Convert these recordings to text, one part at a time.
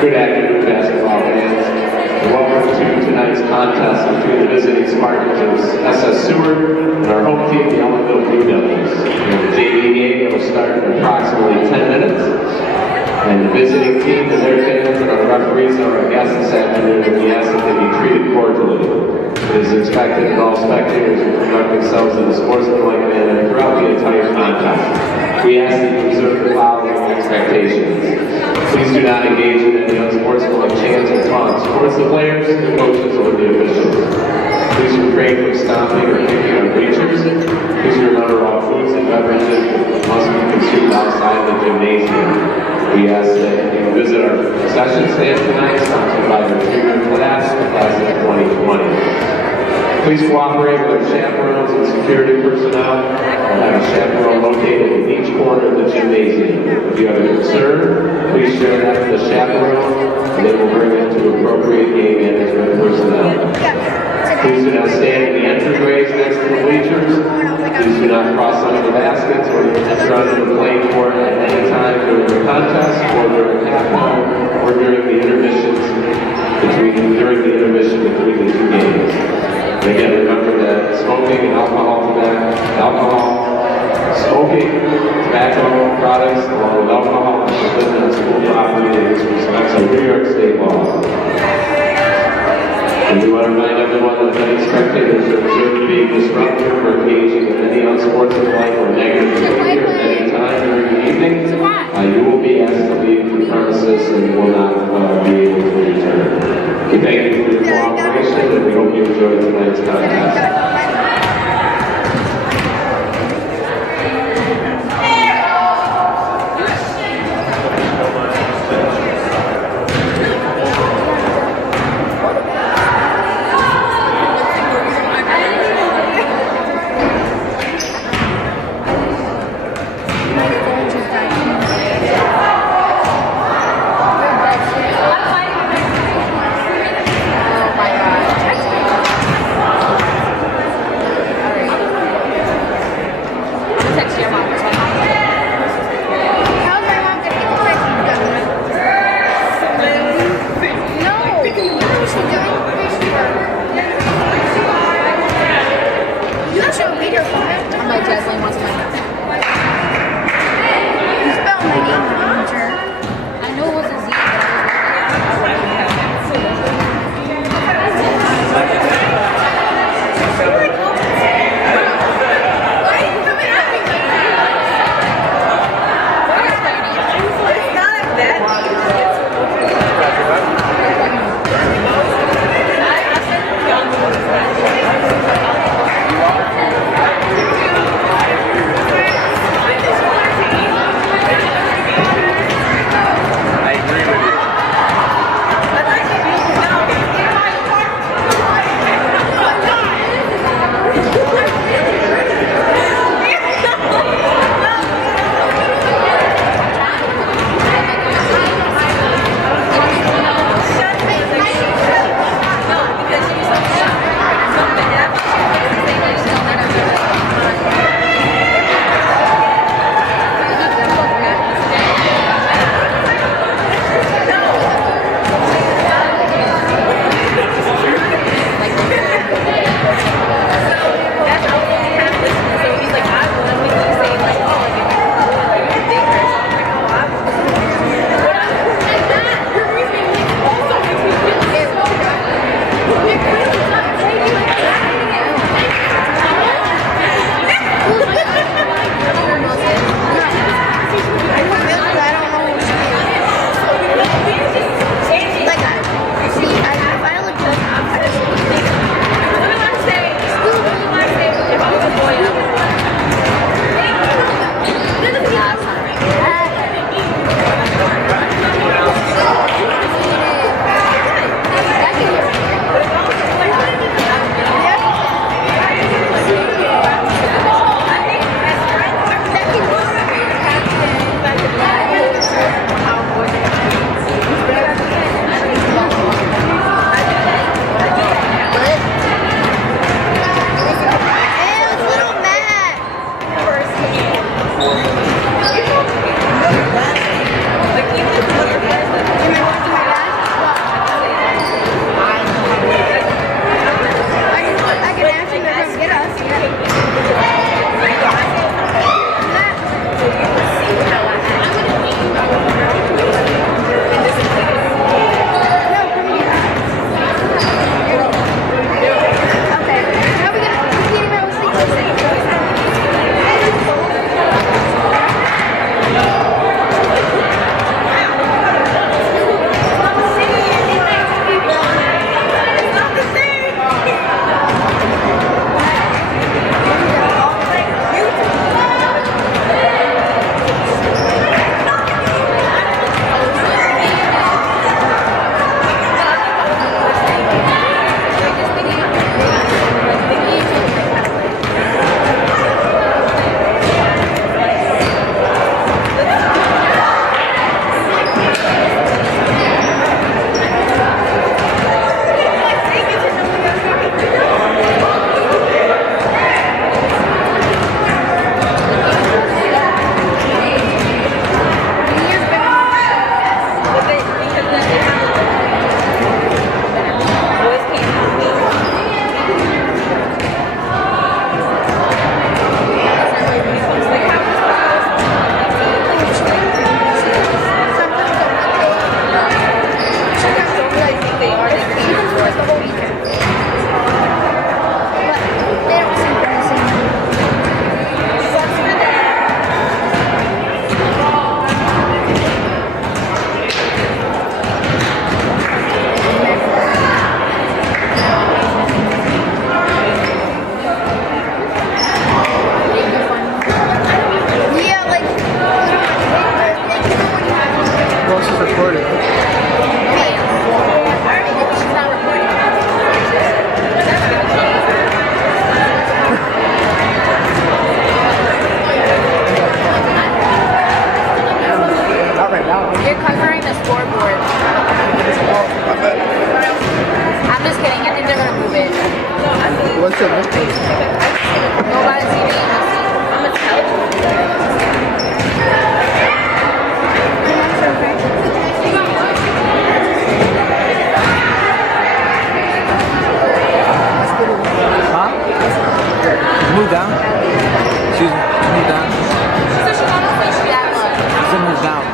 Good afternoon, basketball fans. Welcome to tonight's contest between the visiting Spartans of SS Seward and our home team, the Ellenville Blue Devils. The JV game will start in approximately 10 minutes. And the visiting team and their fans and our referees and our guests this afternoon, we ask that they be treated cordially. It is expected that all spectators will conduct themselves in a sportsmanlike manner throughout the entire contest. We ask that you observe the following expectations. Please do not engage in any unsportsmanlike chants or taunts towards the players, the coaches, or the officials. Please refrain from stomping or kicking on bleachers. Please remember all foods and beverages must be consumed outside the gymnasium. We ask that you visit our concession stand tonight, sponsored by the junior class of 2020. Please cooperate with our chaperones and security personnel. We'll have a chaperone located in each corner of the gymnasium. If you have a concern, please share that with the chaperone, and they will bring it to appropriate game management personnel. Please do not stand in the entryways next to the bleachers. Please do not cross under the baskets or enter onto the playing court at any time during the contest or during halftime or during the intermissions between the two games. And again, remember that smoking, tobacco products, along with alcohol, is forbidden on school property and is respects of New York State law. And we want to remind everyone that any spectators are observed being disruptive or engaging in any unsportsmanlike or negative behavior at any time during the evening, you will be asked to leave the premises and will not be able to return. We thank you for your cooperation and we hope you enjoy tonight's contest. Move down. She's move down. She's move down.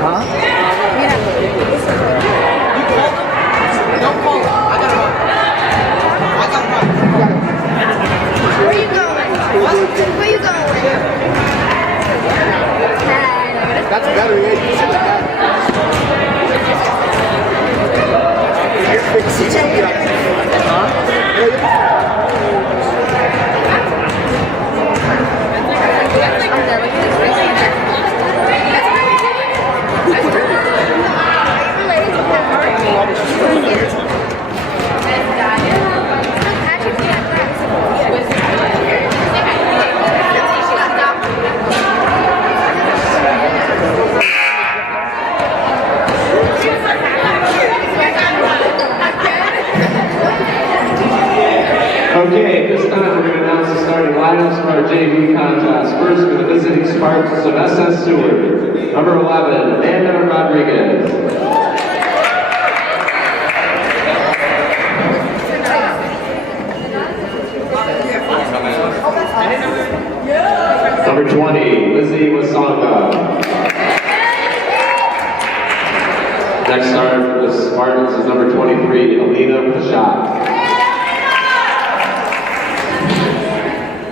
Huh? Don't call it. I got it. Where you going? Where you going? That's better, yeah. You said that. Okay, this time we're going to announce the starting lineups for our JV contest. First, for the visiting Spartans of SS Seward. Number 11, Amanda Rodriguez. Number 20, Lizzie Wasonga. Next starter for the Spartans is number 23, Alina Pashat.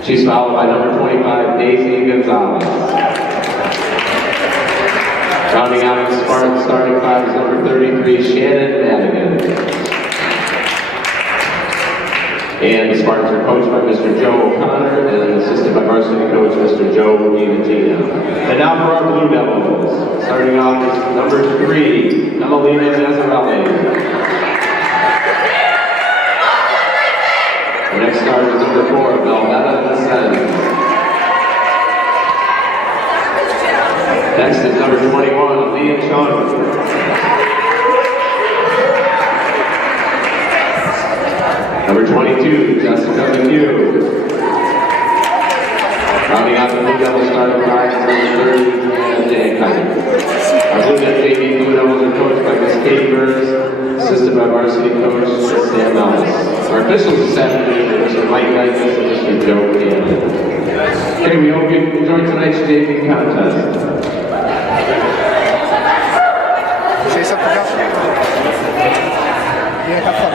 She's followed by number 25, Daisy Gonzalez. Rounding out the Spartan starting five is number 33, Shannon Madigan. And the Spartans are coached by Mr. Joe O'Connor and assisted by varsity coach Mr. Joe Divatina. And now for our Blue Devils. Starting off is number 3, Emelina Nazarelli. The next starter is number 4, Velveta Ascens. Next is number 21, Leah Chung. Number 22, Jessica McHugh. Rounding out the Blue Devils starting five is number 30, Hannah J. Kite. Our Blue JV Blue Devils are coached by Ms. Katie Burns, assisted by varsity coach Sam Ellis. Our officials this afternoon are Mr. Mike Dyson and Mr. Joe Cannon. Okay, we hope you enjoyed tonight's JV contest. Say something else? Yeah, have fun.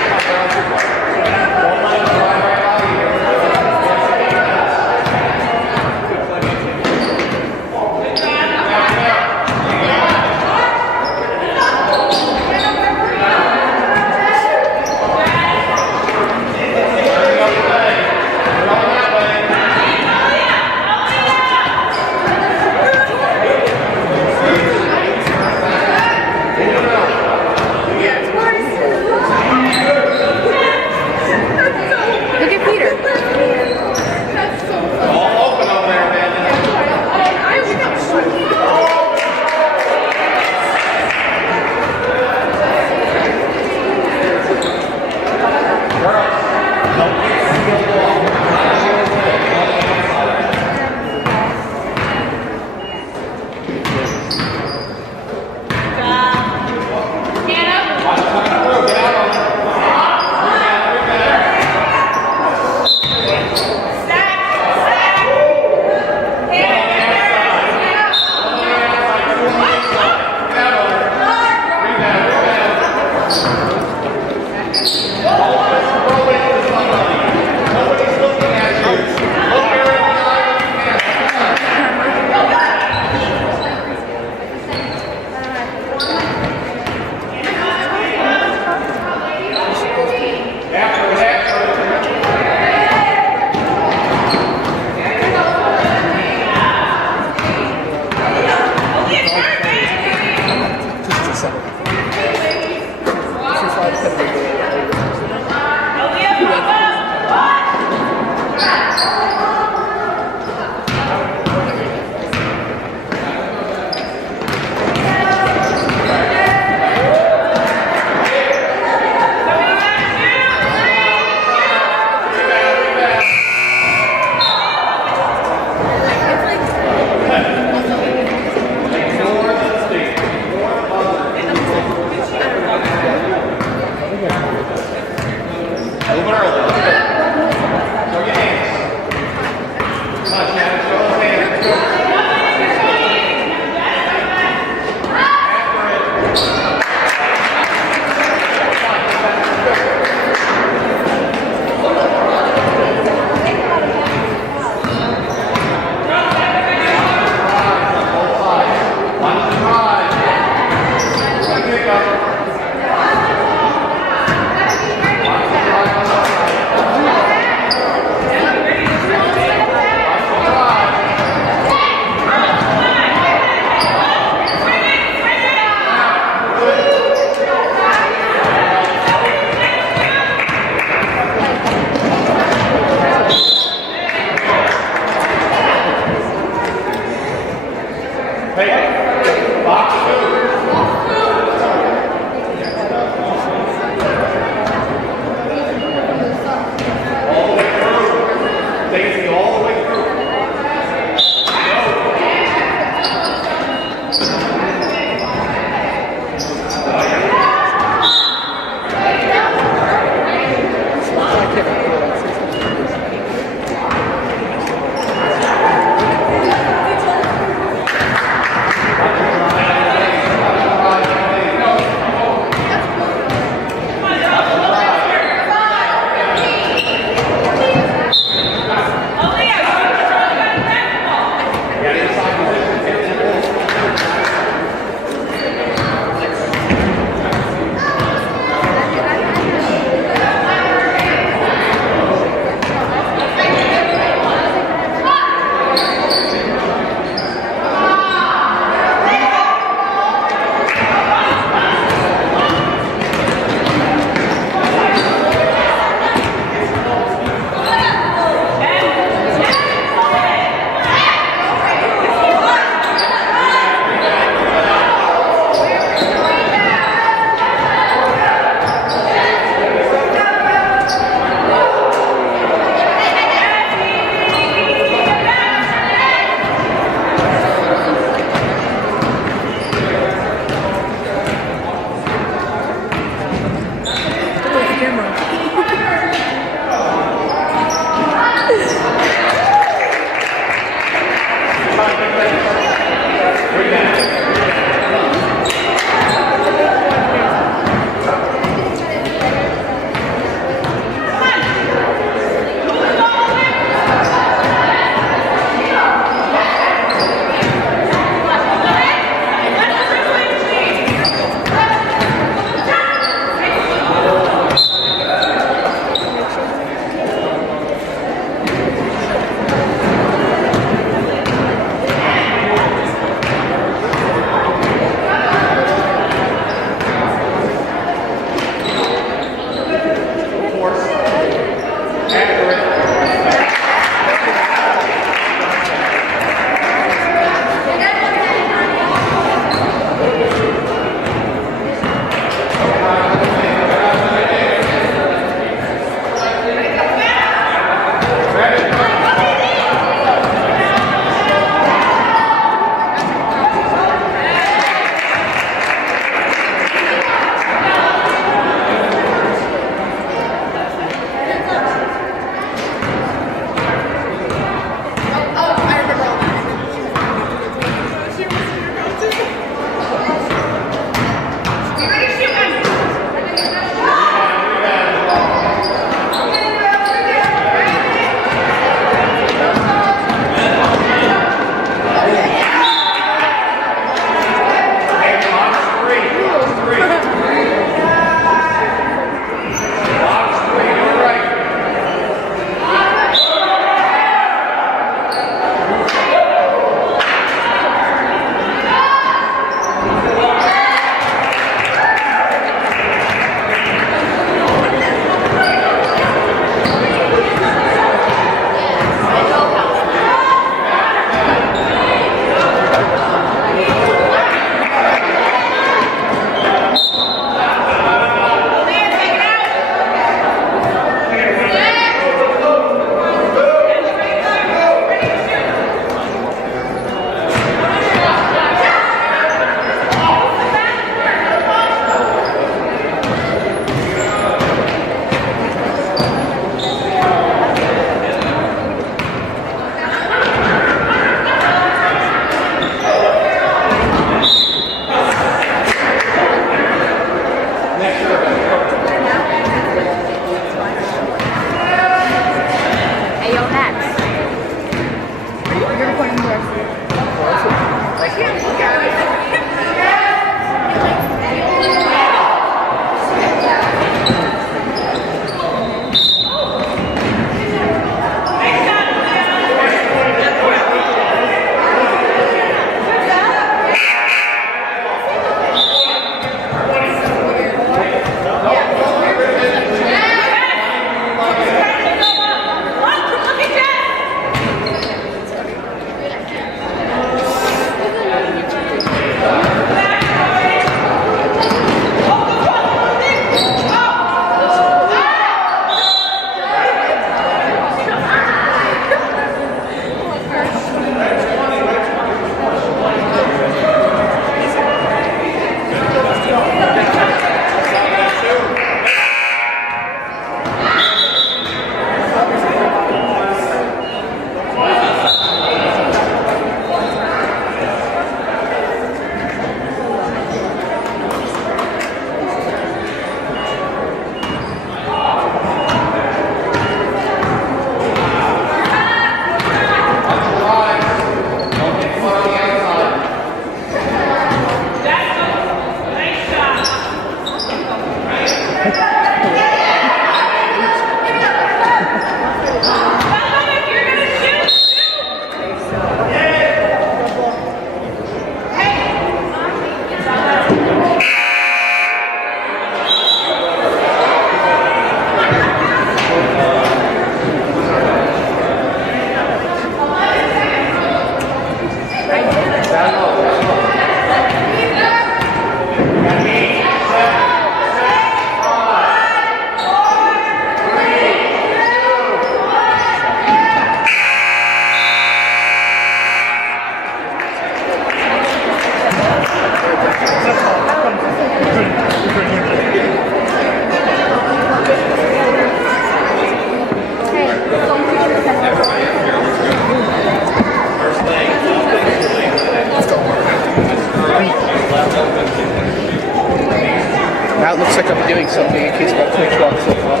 getting something in case my quick box is off.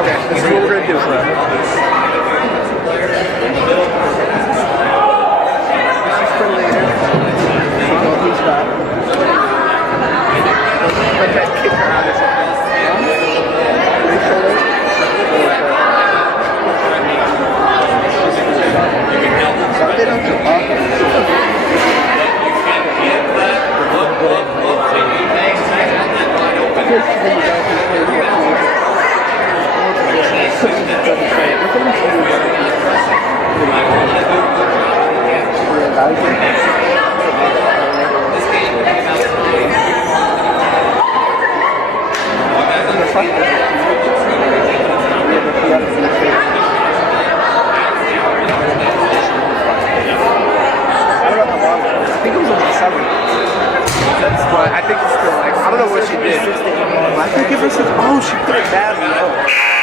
Okay, this is what we're gonna do. This is for later. Oh, he's back. Let that kicker out of something. They don't do But I think it's still like, I don't know what she did. I think give her some, oh, she put it bad low.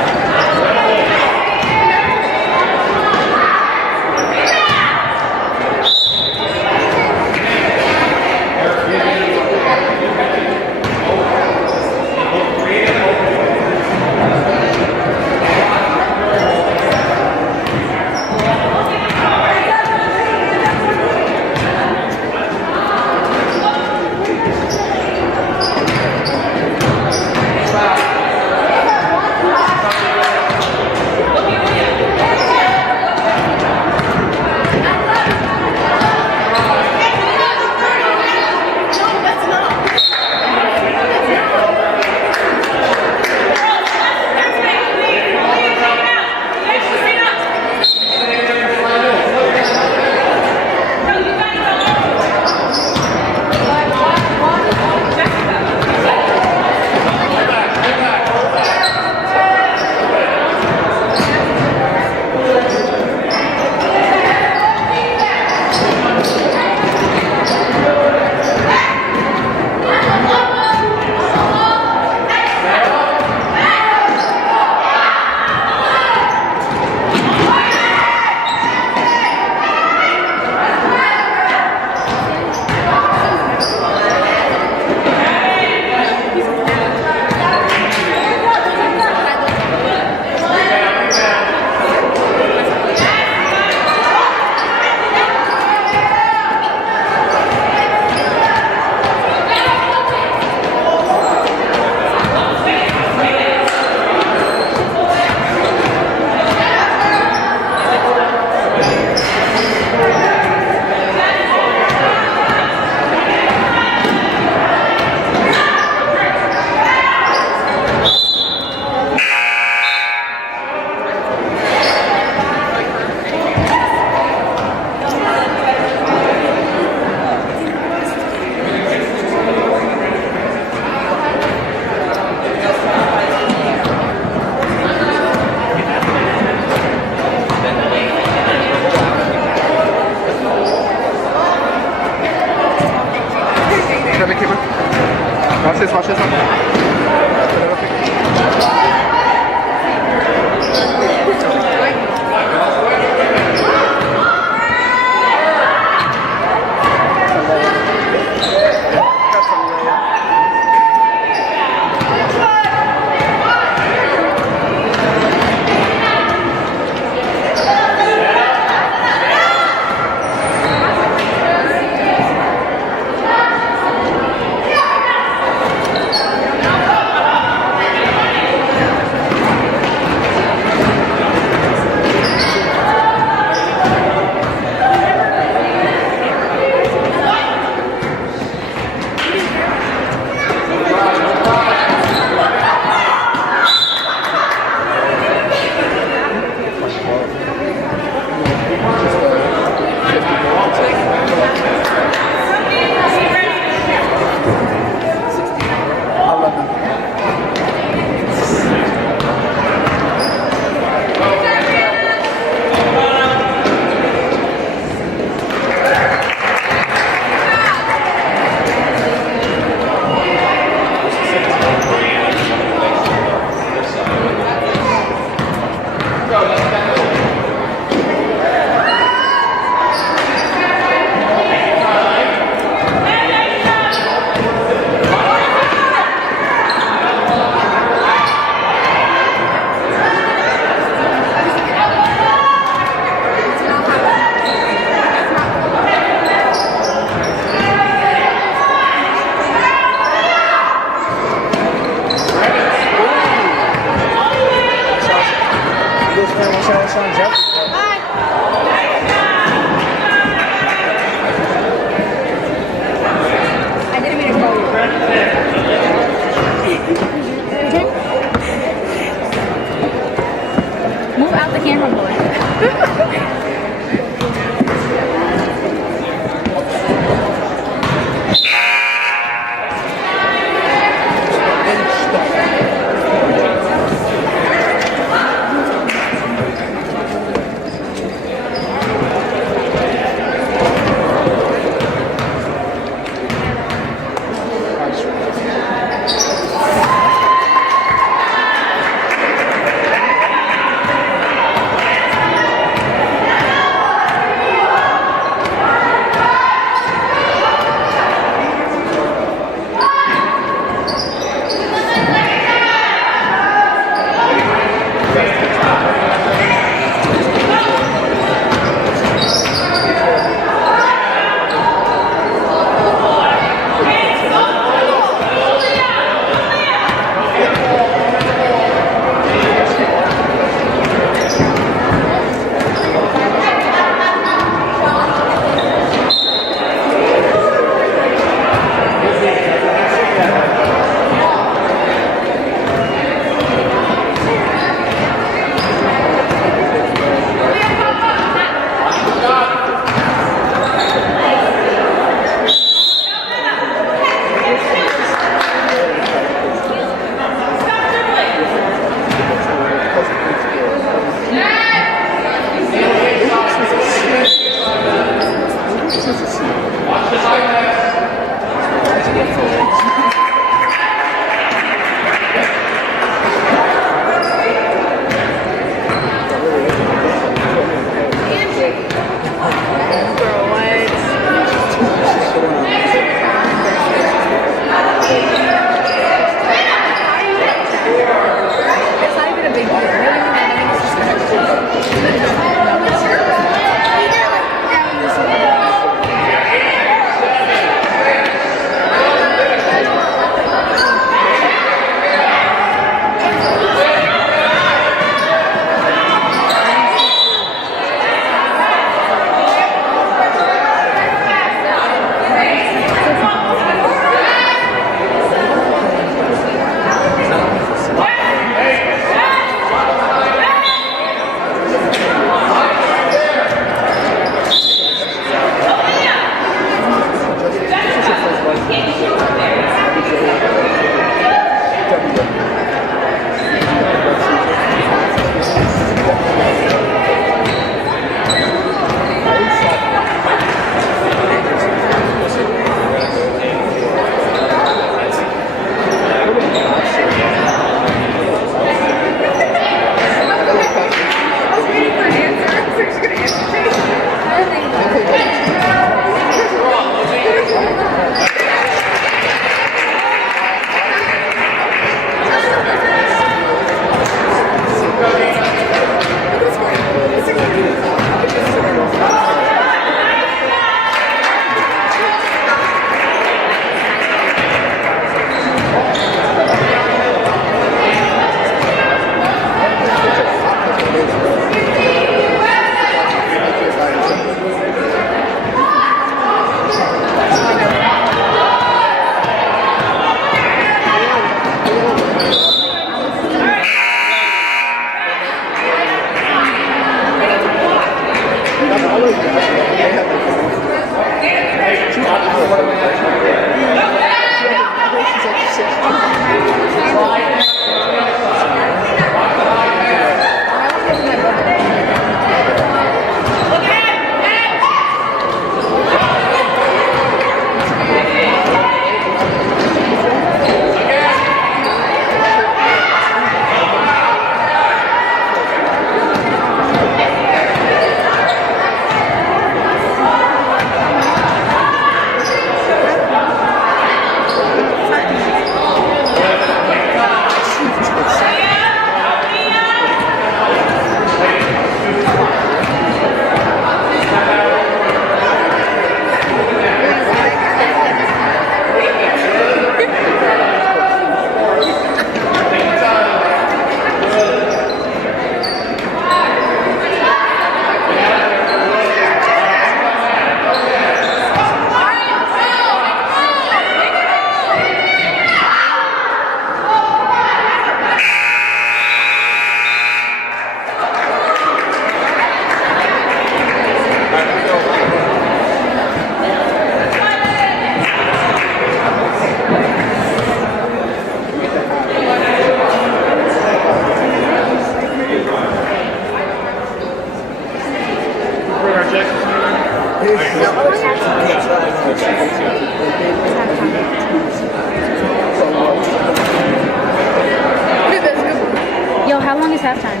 Yo, how long is halftime?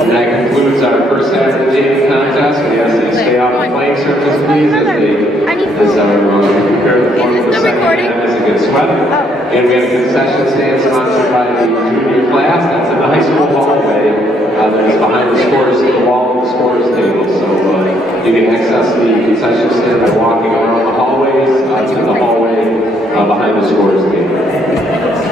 And that concludes our first half of the game contest. We ask that you stay off the playing surface, please, as our prepare the floor for the second half as it gets swept. And we have a concession stand sponsored by the junior class. That's in the high school hallway. That is behind the scores, the wall of the scores table. So you can access the concession stand by walking around the hallways to the hallway behind the scores table.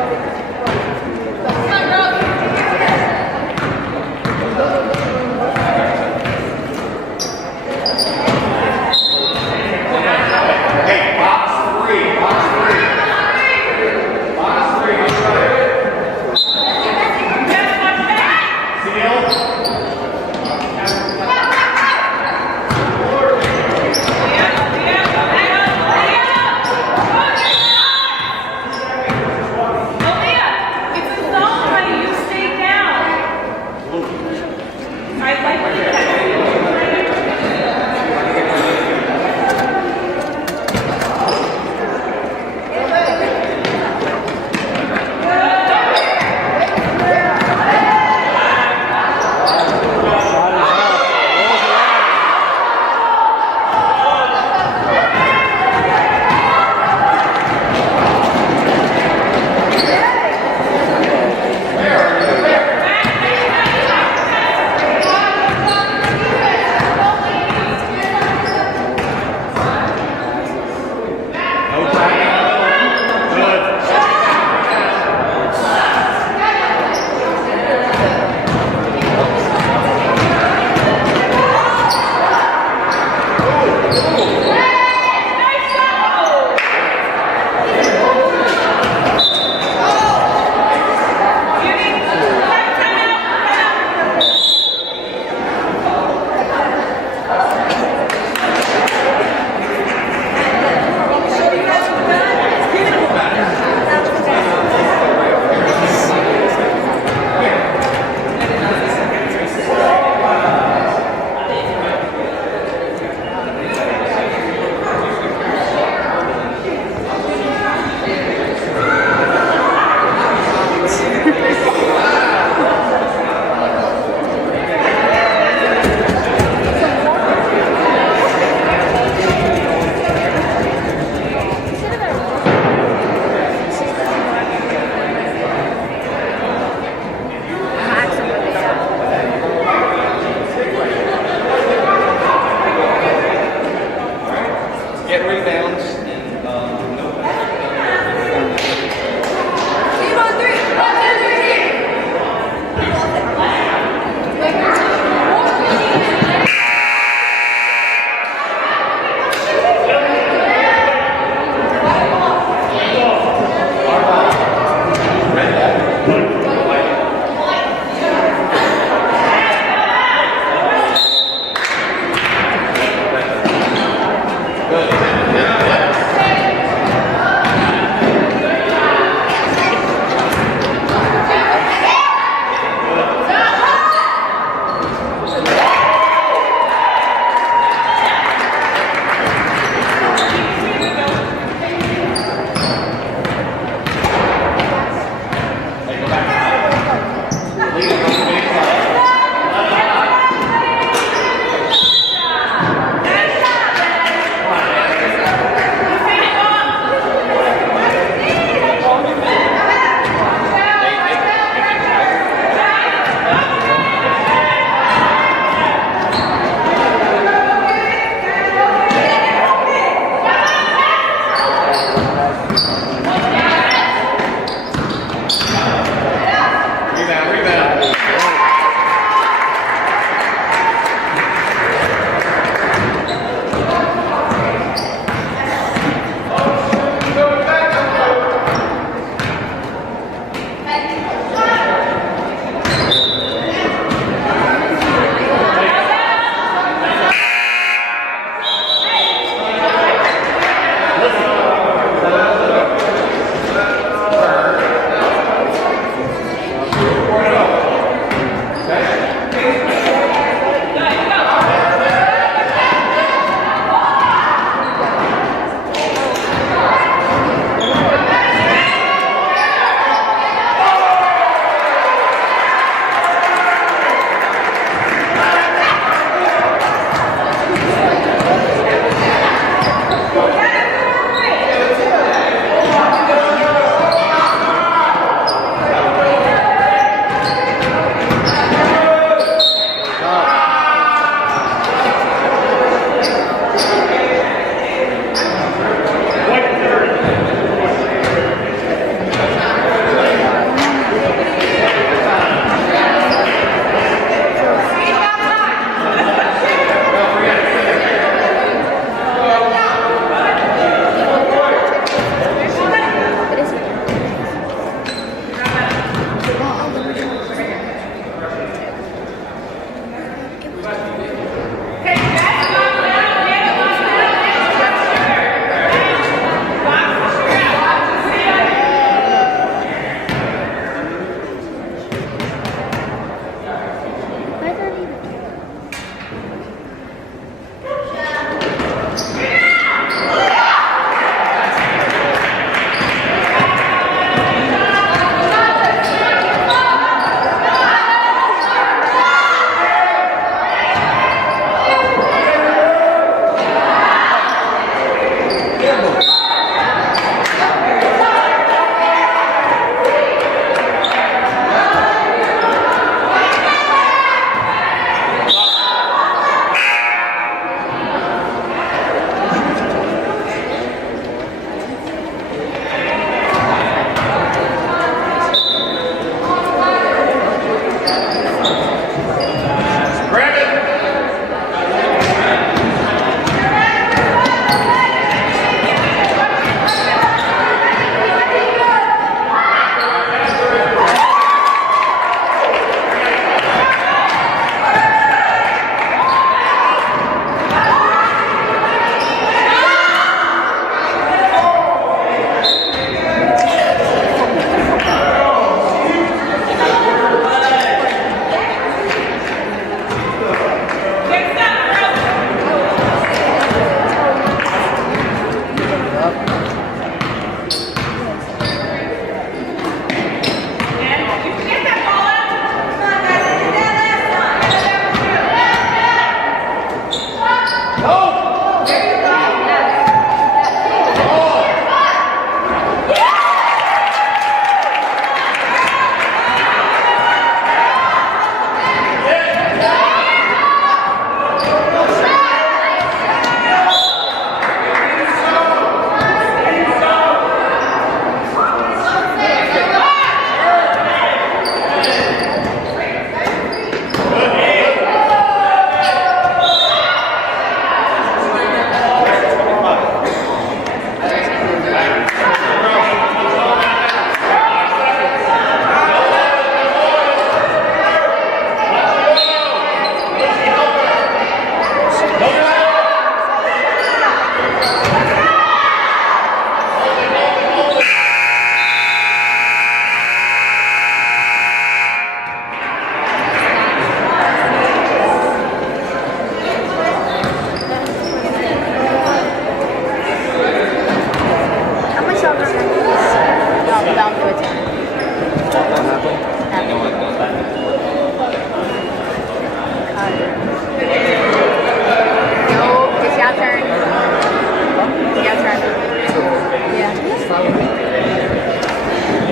Go,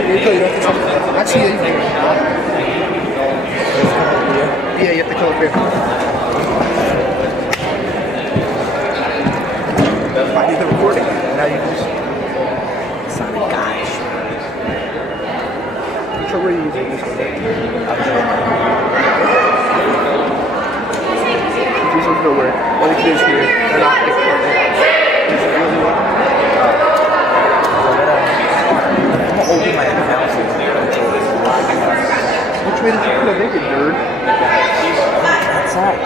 You're good. You don't have to tell me. Actually, yeah, you have to come up here. That's fine. You're recording. Now you can just. Sonic guys. Which one were you using? This one. These ones don't work. All you can do is here. They're not recording. I'm gonna open my account. Which way did you put a naked nerd? Outside.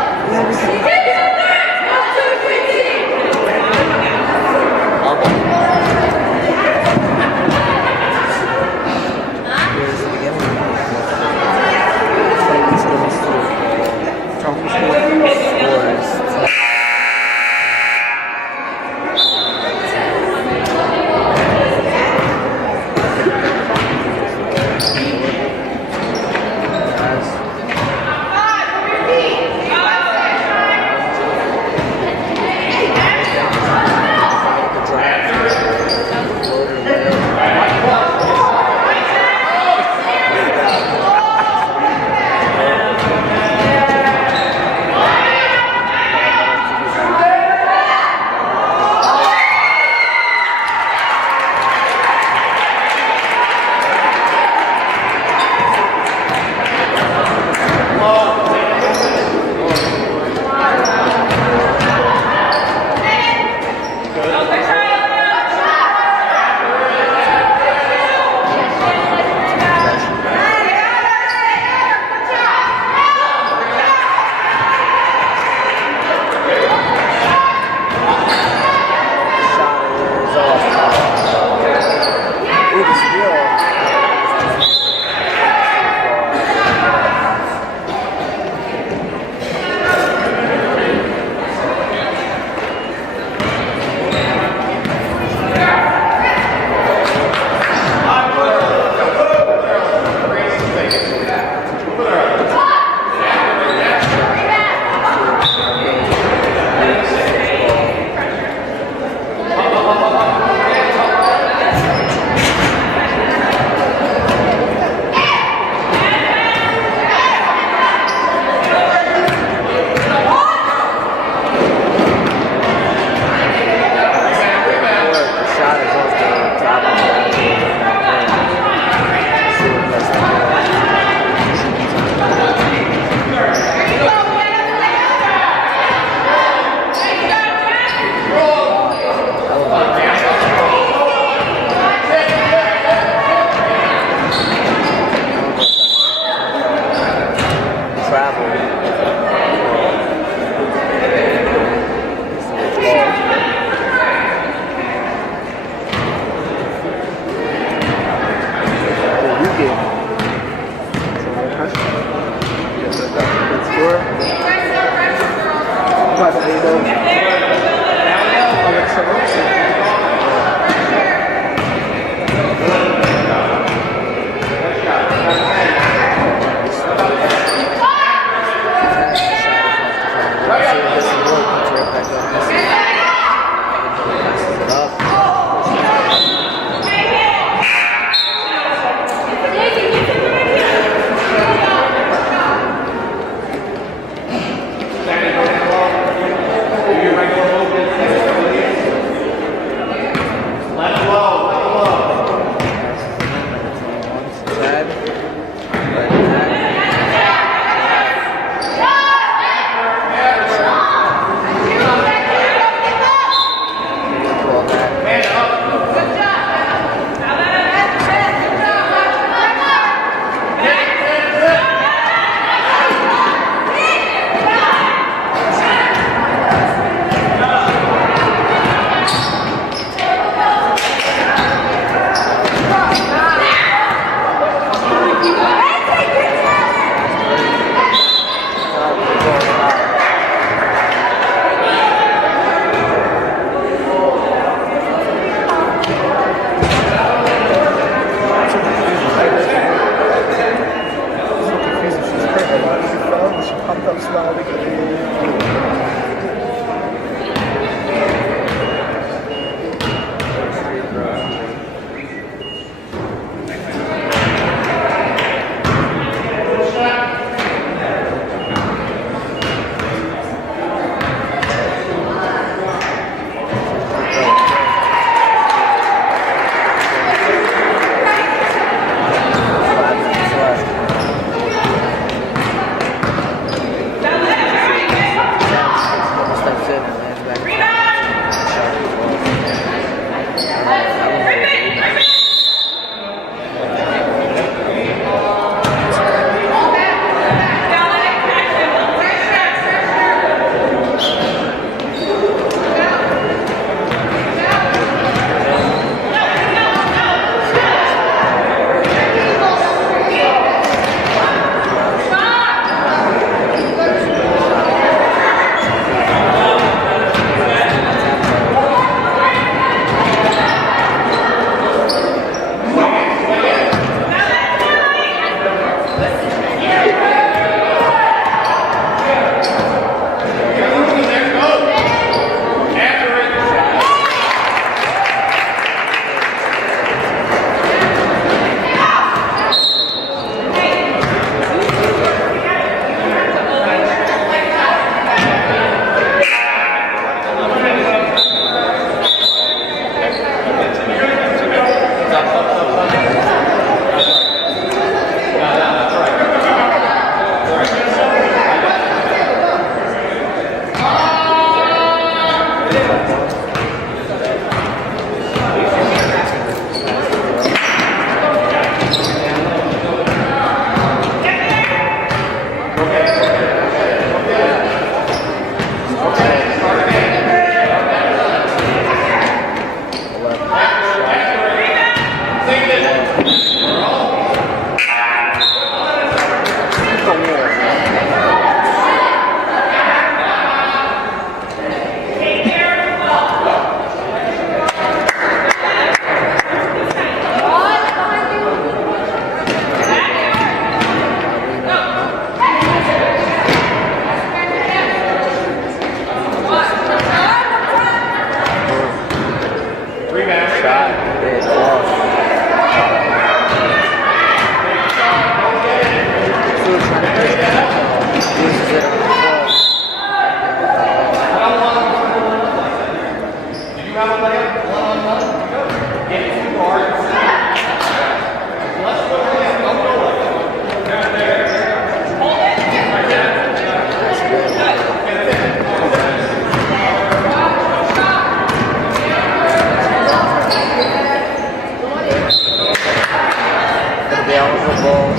be eligible.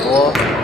Cool.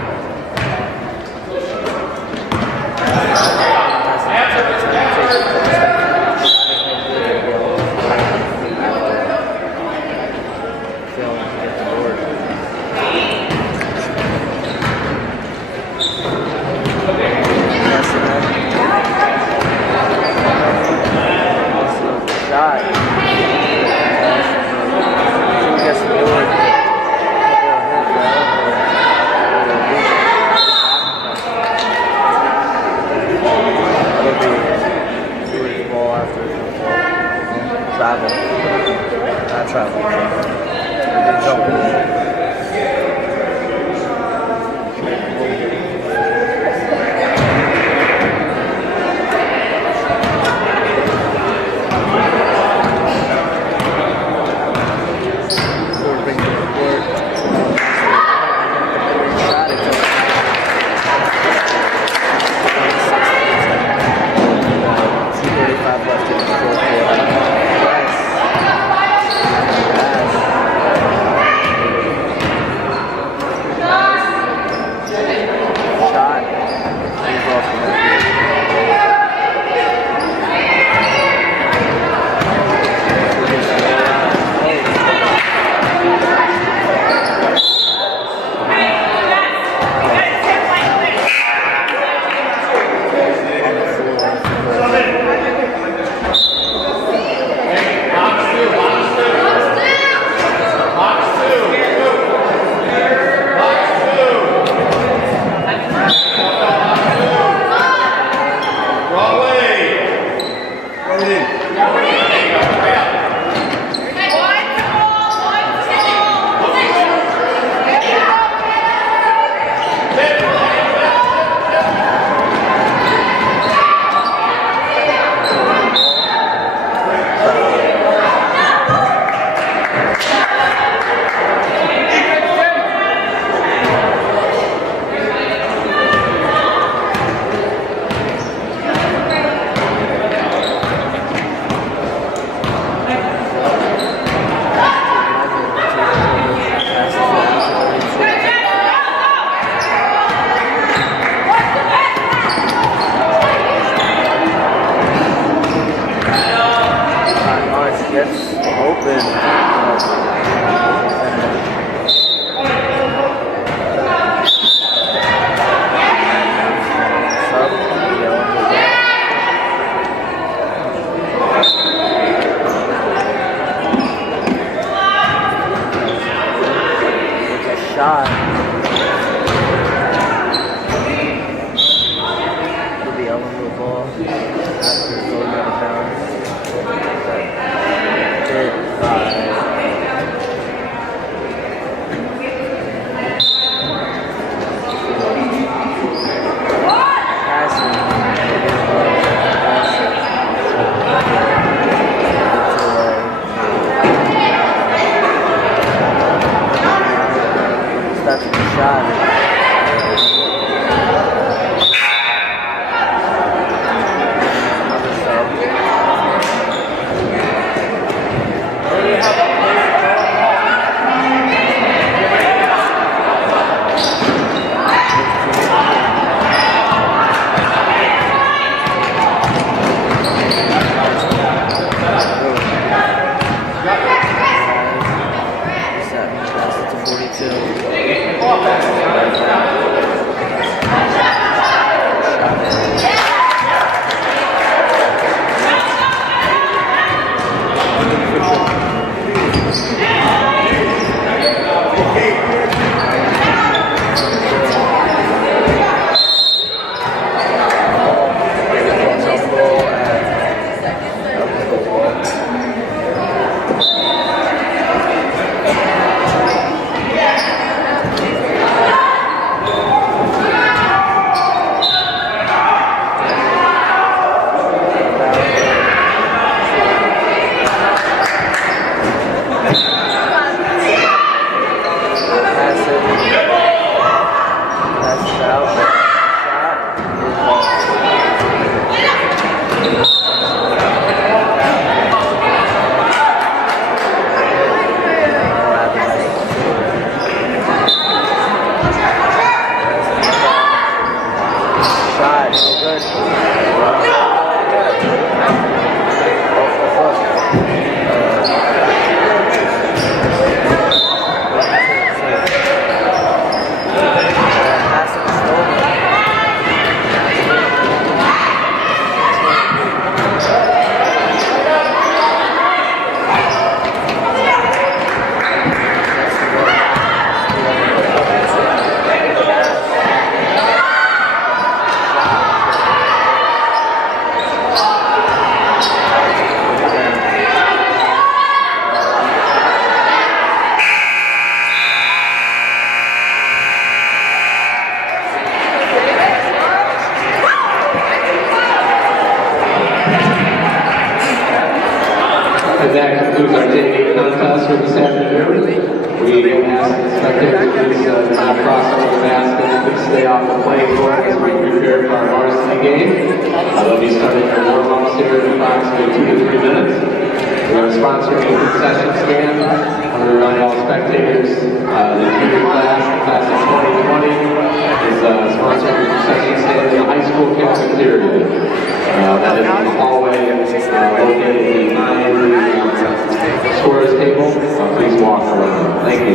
shot. So good. And that concludes our JV contest for this afternoon. We again ask the spectators to not cross over the basket, please stay off the playing court as we prepare for our varsity game. They'll be starting their warm-ups here in approximately 2 to 3 minutes. We are sponsoring a concession stand. I want to remind all spectators, the junior class of 2020, is sponsoring a concession stand in the high school cafeteria. That is in the hallway located behind the scorer's table. Please walk around. Thank you.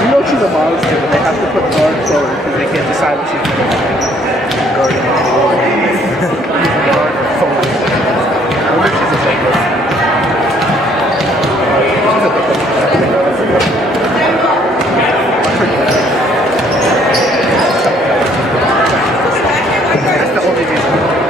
You know she's a monster, but they have to put guard forward because they can't decide what she's going to do. Guard forward. I wonder if she's a big That's the only reason.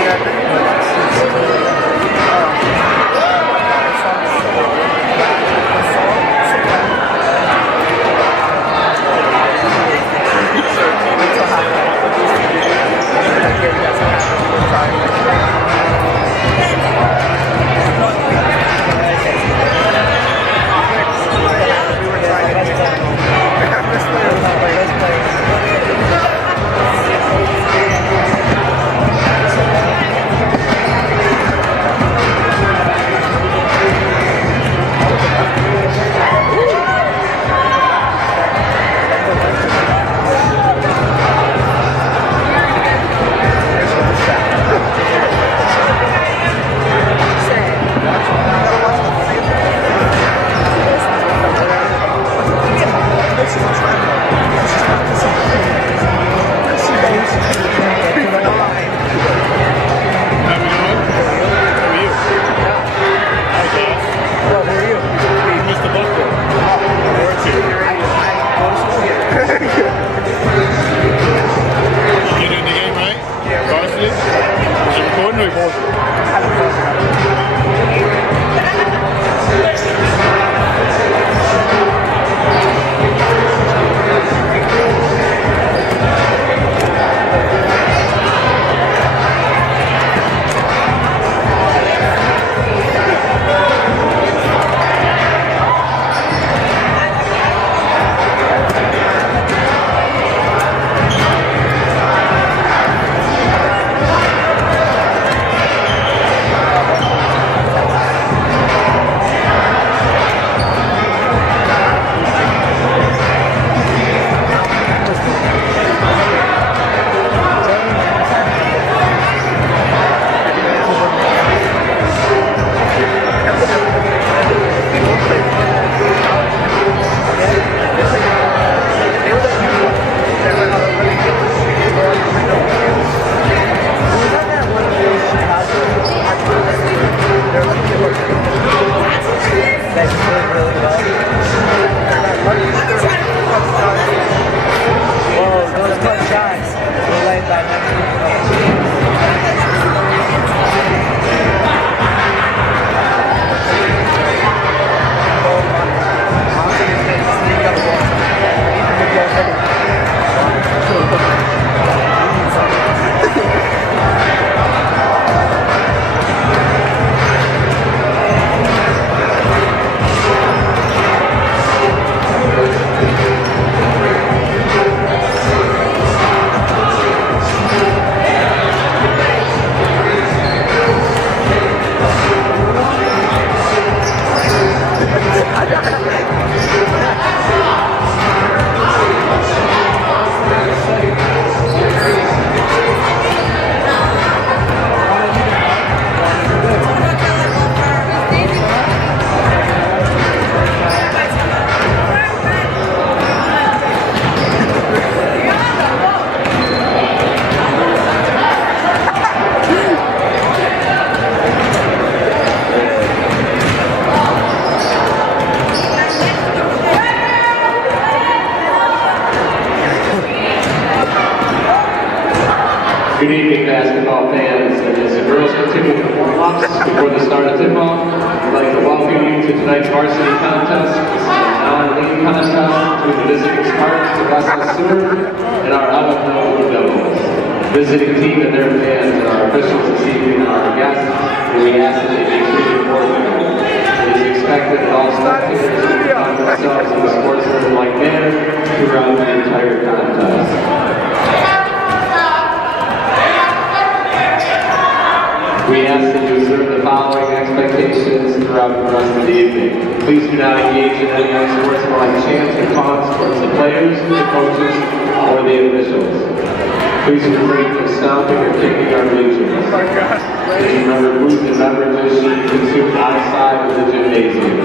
You doing the game right? Yeah. Varsity? Is it recording or you pausing? Good evening, basketball fans. As the girls continue to warm ups before the start of tip-off, I'd like to welcome you to tonight's varsity contest. This is a non-league contest between the visiting Spartans of SS Seward and our LFL Blue Devils. Visiting team and their fans and our officials this evening are our guests, and we ask that they be treated accordingly. It is expected that all spectators will conduct themselves in a sportsmanlike manner throughout the entire contest. We ask that you observe the following expectations throughout the rest of the evening. Please do not engage in any unsportsmanlike chants or taunts towards the players, the coaches, or the officials. Please refrain from stomping or kicking our bleachers. Please remember food and beverages should be consumed outside of the gymnasium.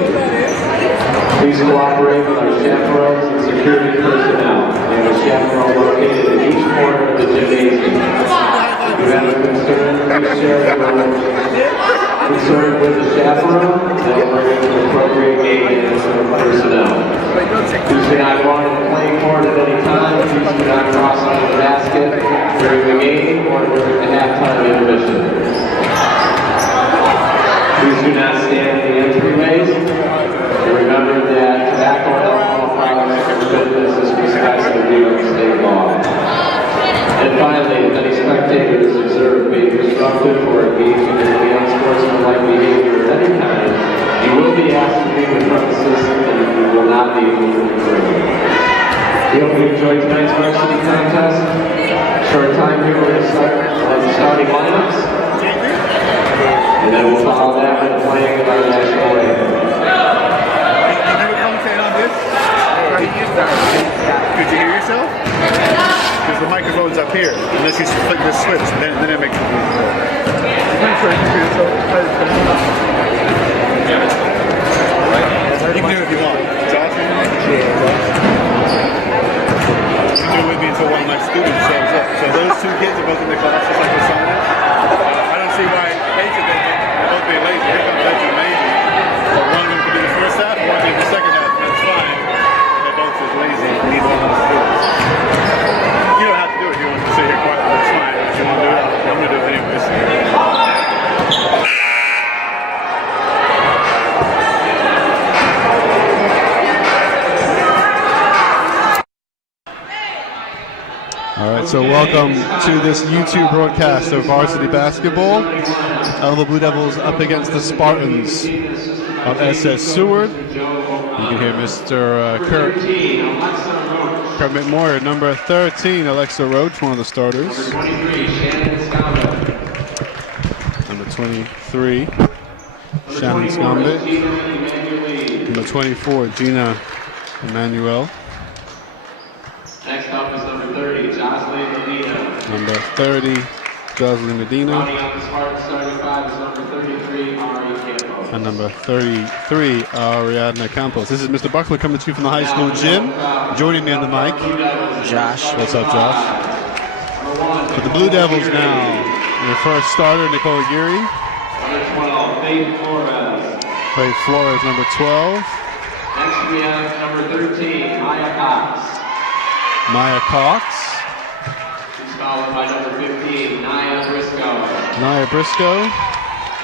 Please cooperate with our chaperones and security personnel. They have a chaperone located in each corner of the gymnasium. If you have a concern, please share it with us. Concerned with the chaperone, they'll bring in the appropriate game personnel. Please do not go on the playing court at any time. Please do not cross under the basket during the game or during the halftime intermission. Please do not stand in the entryways. And remember that tobacco and alcohol products are forbidden as is prescribed by New York State law. And finally, if any spectators observe being disruptive or engaging in any unsportsmanlike behavior of any kind, you will be asked to leave the premises and you will not be able to return. We hope you enjoyed tonight's varsity contest. Short time here, we're going to start the starting lineups. And then we'll follow that with playing of our national anthem. You never commentate on this? Could you hear yourself? Because the microphone's up here. Unless you flip this switch, then it makes it move. You can do it if you want. Josh, you can do it with me until one of my students shows up. So those two kids are both in the class, just like the son is. I don't see why Paige and they're both being lazy. Here comes that's amazing. One of them could be the first half, one could be the second half. That's fine. They're both just lazy. Neither one of them do it. You don't have to do it. You want to sit here quietly. That's fine. If you want to do it, I'm going to do it anyways. All right, so welcome to this YouTube broadcast of varsity basketball. The Blue Devils up against the Spartans of SS Seward. You can hear Mr. Kurt McMoyer, number 13, Alexa Roach, one of the starters. Number 23, Shannon Scombit. Number 24, Gina Emmanuel. Next up is number 30, Jocelyn Medina. Number 30, Jocelyn Medina. Rounding out the Spartans starting five is number 33, Ari Campos. And number 33, Ariadna Campos. This is Mr. Buckler coming to you from the high school gym. Joining me on the mic, Josh. What's up, Josh? For the Blue Devils now, your first starter, Nicole Aguirre. Number 12, Faith Flores. Faith Flores, number 12. Next we have number 13, Maya Cox. Maya Cox. She's followed by number 15, Nia Briscoe. Nia Briscoe. And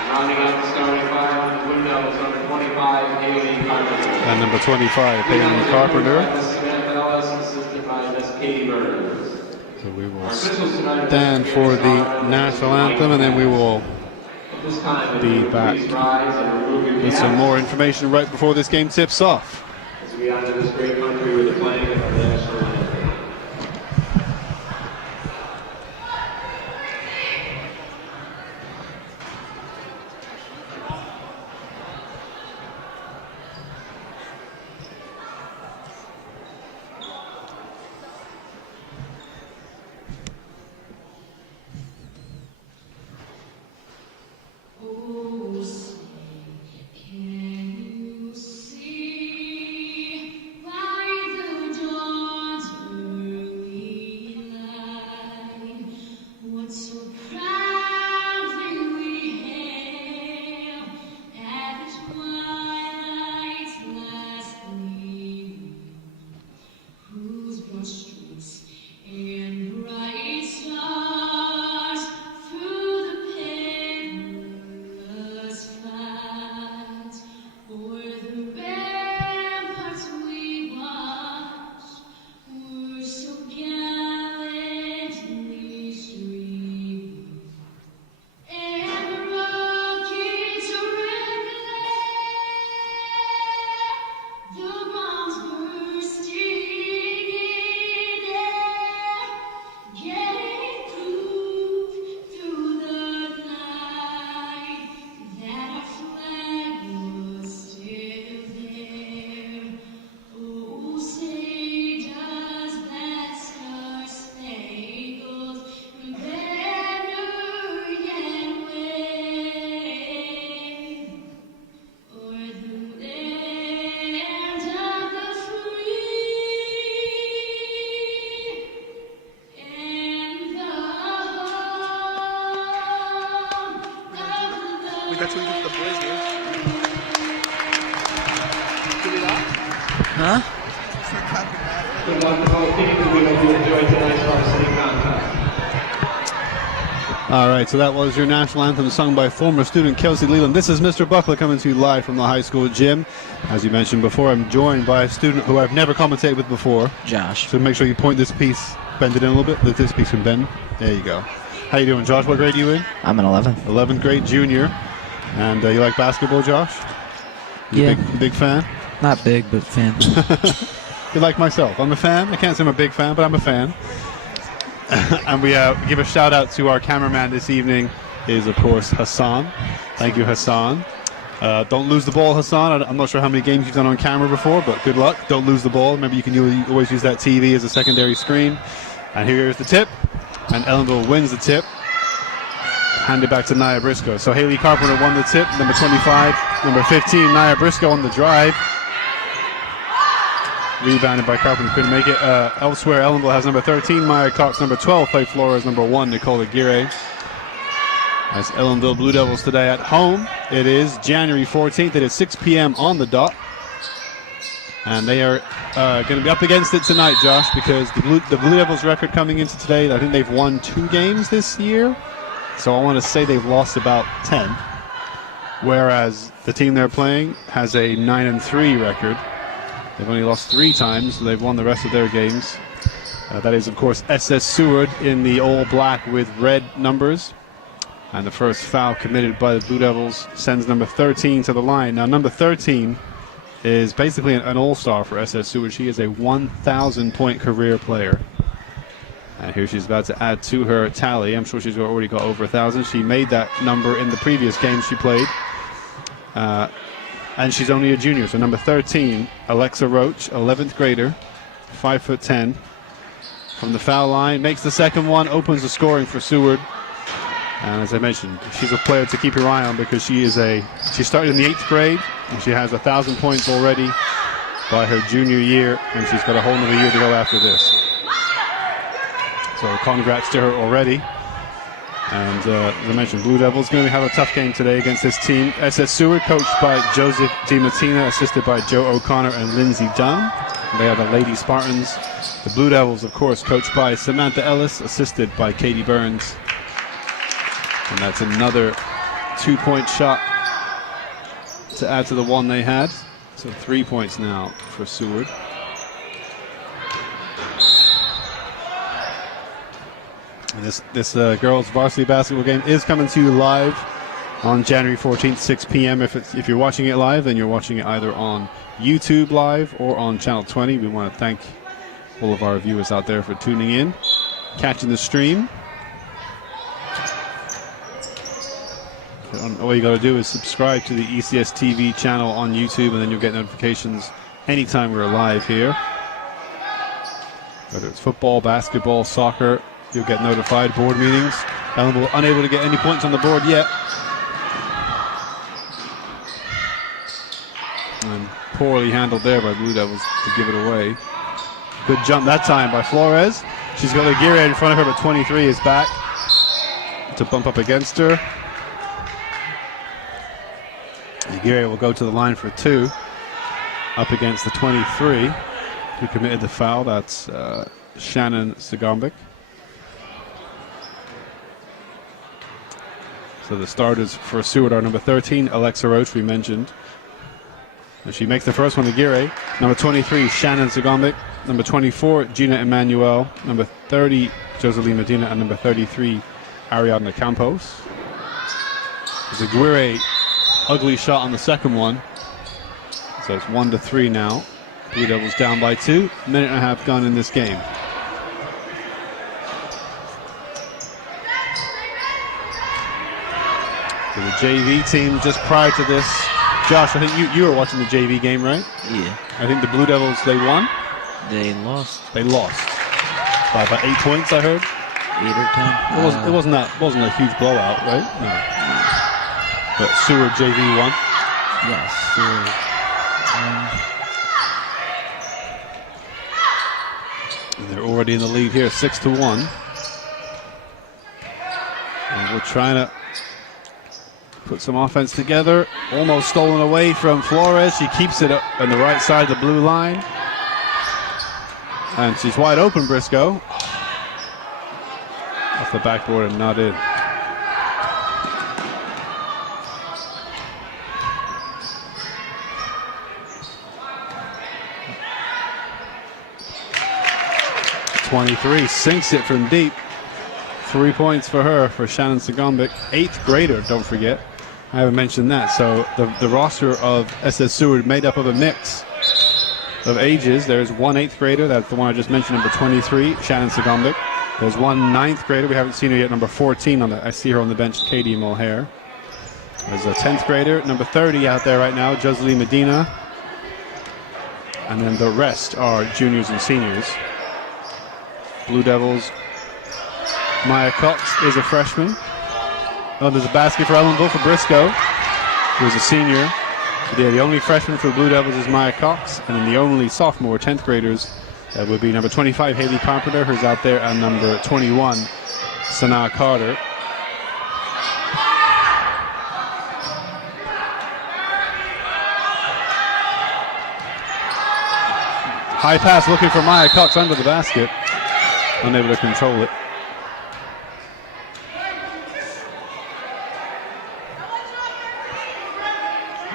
rounding out the starting five on the Blue Devils, number 25, Haley Carpenter. And number 25, Haley Carpenter. Samantha Ellis, assisted by Miss Katie Burns. So we will stand for the national anthem, and then we will be back with some more information right before this game tips off. As we honor this great country with the playing of the national anthem. Can you see? That's what we did the boys game. Huh? Good luck to both teams. We hope you enjoy tonight's varsity contest. All right, so that was your national anthem sung by former student Kelsey Leland. This is Mr. Buckler coming to you live from the high school gym. As you mentioned before, I'm joined by a student who I've never commentated with before. Josh. So make sure you point this piece, bend it in a little bit, that this piece can bend. There you go. How you doing, Josh? What grade are you in? I'm an 11th. 11th grade junior. And you like basketball, Josh? You Yeah. Big fan? Not big, but fan. You're like myself. I'm a fan. I can't say I'm a big fan, but I'm a fan. And we give a shout out to our cameraman this evening is, of course, Hassan. Thank you, Hassan. Don't lose the ball, Hassan. I'm not sure how many games you've done on camera before, but good luck. Don't lose the ball. Remember, you can always use that TV as a secondary screen. And here's the tip. And Ellenville wins the tip. Handed back to Nia Briscoe. So Haley Carpenter won the tip. Number 25. Number 15, Nia Briscoe on the drive. Rebounded by Carpenter, couldn't make it. Elsewhere, Ellenville has number 13, Maya Cox. Number 12, Faye Flores. Number 1, Nicole Aguirre. As Ellenville Blue Devils today at home. It is January 14th. It is 6 p.m. on the dot. And they are going to be up against it tonight, Josh, because the Blue Devils record coming into today, I think they've won 2 games this year. So I want to say they've lost about 10. Whereas the team they're playing has a 9-3 record. They've only lost 3 times, so they've won the rest of their games. That is, of course, SS Seward in the all black with red numbers. And the first foul committed by the Blue Devils sends number 13 to the line. Now, number 13 is basically an all-star for SS Seward. She is a 1,000-point career player. And here she's about to add to her tally. I'm sure she's already got over 1,000. She made that number in the previous game she played. And she's only a junior. So number 13, Alexa Roach, 11th grader, 5'10", from the foul line, makes the second one, opens the scoring for Seward. And as I mentioned, she's a player to keep your eye on because she started in the 8th grade and she has 1,000 points already by her junior year, and she's got a whole another year to go after this. So congrats to her already. And as I mentioned, Blue Devils going to have a tough game today against this team. SS Seward, coached by Joseph DiMattina, assisted by Joe O'Connor and Lindsay Dunn. They are the Lady Spartans. The Blue Devils, of course, coached by Samantha Ellis, assisted by Katie Burns. And that's another 2-point shot to add to the one they had. So 3 points now for Seward. And this girls varsity basketball game is coming to you live on January 14th, 6 p.m. If you're watching it live, then you're watching it either on YouTube live or on Channel 20. We want to thank all of our viewers out there for tuning in, catching the stream. All you got to do is subscribe to the ECS TV channel on YouTube, and then you'll get notifications anytime we're live here. Whether it's football, basketball, soccer, you'll get notified. Board meetings. Ellenville unable to get any points on the board yet. And poorly handled there by Blue Devils to give it away. Good jump that time by Flores. She's got Aguirre in front of her, but 23 is back to bump up against her. Aguirre will go to the line for 2 up against the 23 who committed the foul. That's Shannon Sigombic. So the starters for Seward are number 13, Alexa Roach, we mentioned. And she makes the first one, Aguirre. Number 23, Shannon Sigombic. Number 24, Gina Emanuel. Number 30, Joseline Medina. And number 33, Ariadna Campos. There's Aguirre, ugly shot on the second one. So it's 1-3 now. Blue Devils down by 2. Minute and a half gone in this game. So the JV team just prior to this. Josh, I think you were watching the JV game, right? Yeah. I think the Blue Devils, they won? They lost. They lost. By about 8 points, I heard. 8 or 10. It wasn't a huge blowout, right? No. But Seward JV won. Yes. And they're already in the lead here, 6-1. And we're trying to put some offense together. Almost stolen away from Flores. She keeps it up on the right side of the blue line. And she's wide open, Briscoe. Off the backboard and not in. .23 sinks it from deep. 3 points for her, for Shannon Sagombic. 8th grader, don't forget. I haven't mentioned that. So the roster of SS Seward made up of a mix of ages. There's one 8th grader, that's the one I just mentioned, number 23, Shannon Sagombic. There's one 9th grader, we haven't seen her yet, number 14 on the. I see her on the bench, Katie Mulhare. There's a 10th grader, number 30 out there right now, Joselie Medina. And then the rest are juniors and seniors. Blue Devils. Maya Cox is a freshman. Oh, there's a basket for Ellenville for Briscoe, who is a senior. The only freshman for the Blue Devils is Maya Cox, and then the only sophomore 10th graders would be number 25, Haley Carpenter, who's out there, and number 21, Sanaa Carter. High pass looking for Maya Cox under the basket. Unable to control it.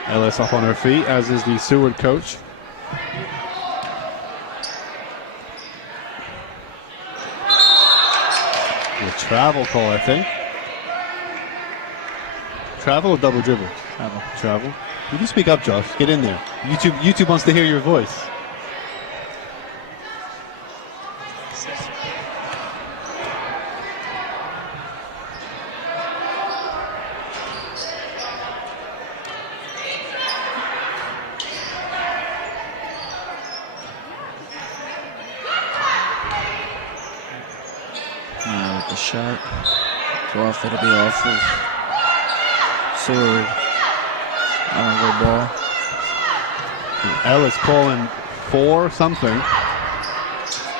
Ellis up on her feet, as is the Seward coach. The travel call, I think. Travel or double dribble? Travel. Travel. You can speak up, Josh. Get in there. YouTube wants to hear your voice. Shot. So off, it'll be off of Seward. On the ball. Ellis calling for something.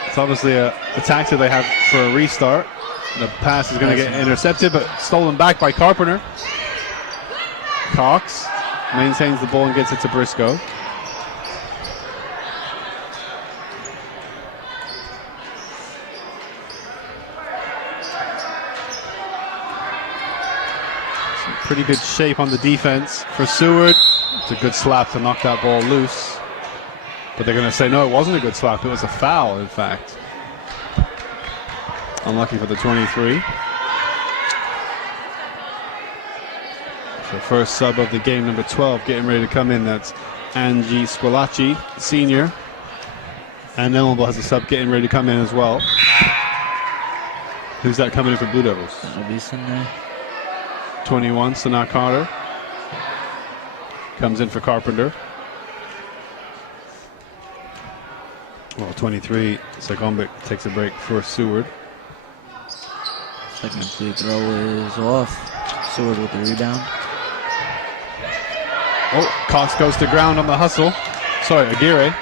It's obviously a tactic they have for a restart. The pass is going to get intercepted, but stolen back by Carpenter. Cox maintains the ball and gets it to Briscoe. Pretty good shape on the defense for Seward. It's a good slap to knock that ball loose. But they're going to say, no, it wasn't a good slap. It was a foul, in fact. Unlucky for the 23. So first sub of the game, number 12, getting ready to come in. That's Angie Squilacci, senior. And Ellenville has a sub getting ready to come in as well. Who's that coming in for Blue Devils? That'll be Sunday. 21, Sanaa Carter comes in for Carpenter. Well, 23, Sagombic takes a break for Seward. Second free throw is off. Seward with the rebound. Oh, Cox goes to ground on the hustle. Sorry, Aguirre.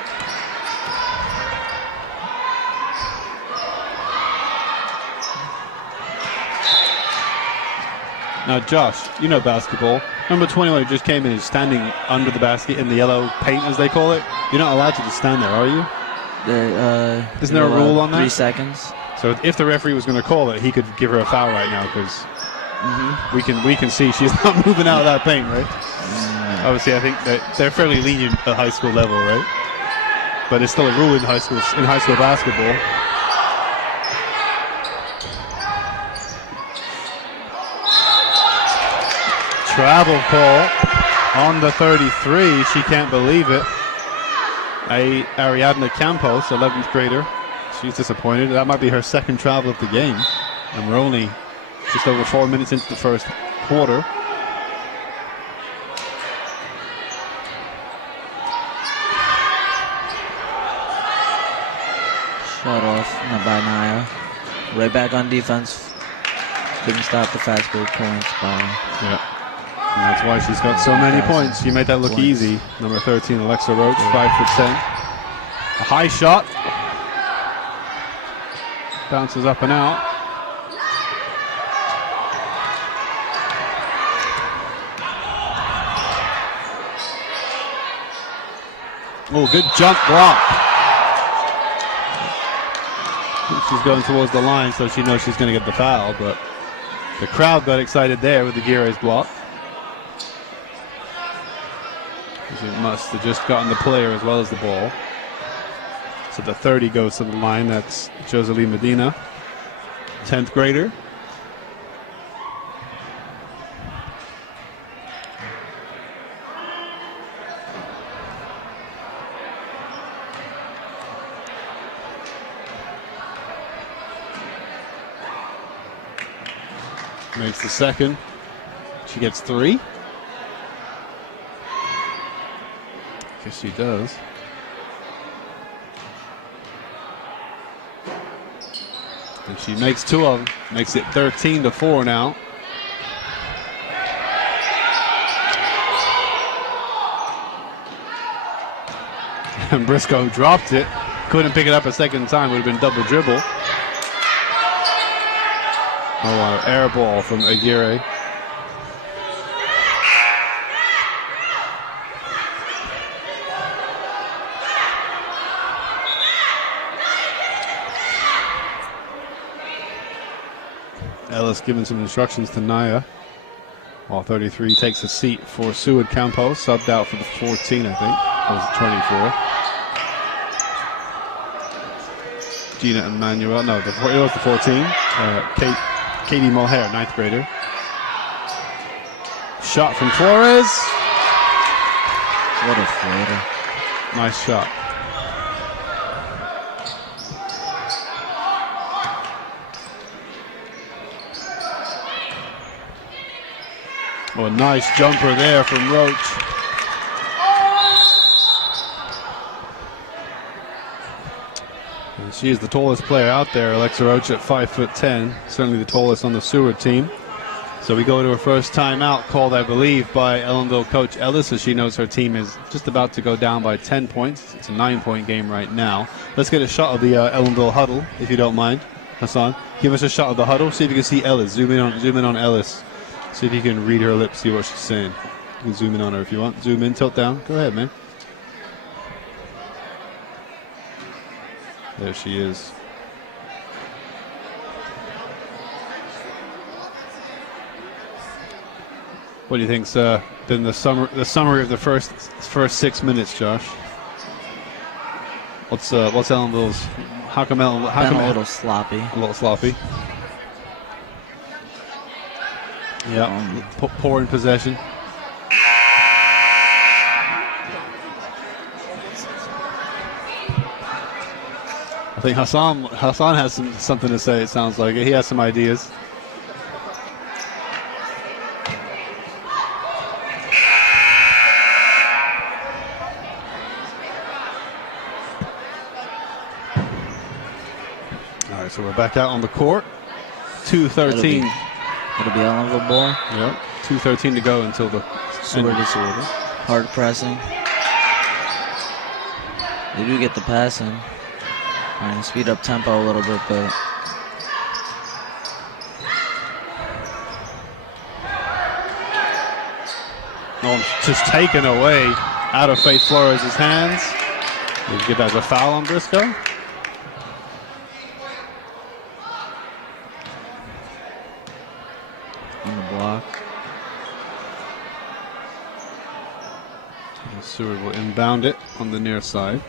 Now, Josh, you know basketball. Number 21 who just came in is standing under the basket in the yellow paint, as they call it. You're not allowed to just stand there, are you? Isn't there a rule on that? 3 seconds. So if the referee was going to call it, he could give her a foul right now, because we can see she's not moving out of that paint, right? Obviously, I think that they're fairly lenient at high school level, right? But it's still a rule in high school basketball. Travel call on the 33. She can't believe it. Ariadna Campos, 11th grader. She's disappointed. That might be her second travel of the game. And we're only just over 4 minutes into the first quarter. Shot off by Naya. Right back on defense. Couldn't stop the fast break points by. Yeah. And that's why she's got so many points. She made that look easy. Number 13, Alexa Roach, 5 for 10. A high shot. Bounces up and out. Oh, good jump block. She's going towards the line, so she knows she's going to get the foul, but the crowd got excited there with the Aguirre's block. She must have just gotten the player as well as the ball. So the 30 goes to the line. That's Joseline Medina, 10th grader. Makes the second. She gets 3. Guess she does. And she makes 2 of them. Makes it 13-4 now. And Briscoe dropped it. Couldn't pick it up a second time. Would have been double dribble. Oh, air ball from Aguirre. Ellis giving some instructions to Naya. While 33 takes a seat for Seward Campos, subbed out for the 14, I think. That was 24. Gina Emmanuel, no, it was the 14. Katie Mohair, 9th grader. Shot from Flores. What a floater. Nice shot. Oh, a nice jumper there from Roach. And she is the tallest player out there, Alexa Roach, at 5'10", certainly the tallest on the Seward team. So we go to her first timeout, called, I believe, by Ellenville coach Ellis, as she knows her team is just about to go down by 10 points. It's a 9-point game right now. Let's get a shot of the Ellenville huddle, if you don't mind, Hassan. Give us a shot of the huddle. See if you can see Ellis. Zoom in on Ellis. See if you can read her lips, see what she's saying. You can zoom in on her if you want. Zoom in, tilt down. Go ahead, man. There she is. What do you think's been the summary of the first 6 minutes, Josh? What's Ellenville's? How come A little sloppy. A little sloppy. Yeah, poor in possession. I think Hassan has something to say. It sounds like he has some ideas. All right, so we're back out on the court. 2:13. It'll be Ellenville ball. Yep. 2:13 to go until the Seward is hard pressing. They do get the passing. Trying to speed up tempo a little bit, but just taken away out of Faith Flores' hands. Did you get that as a foul on Briscoe? on the block. And Seward will inbound it on the near side.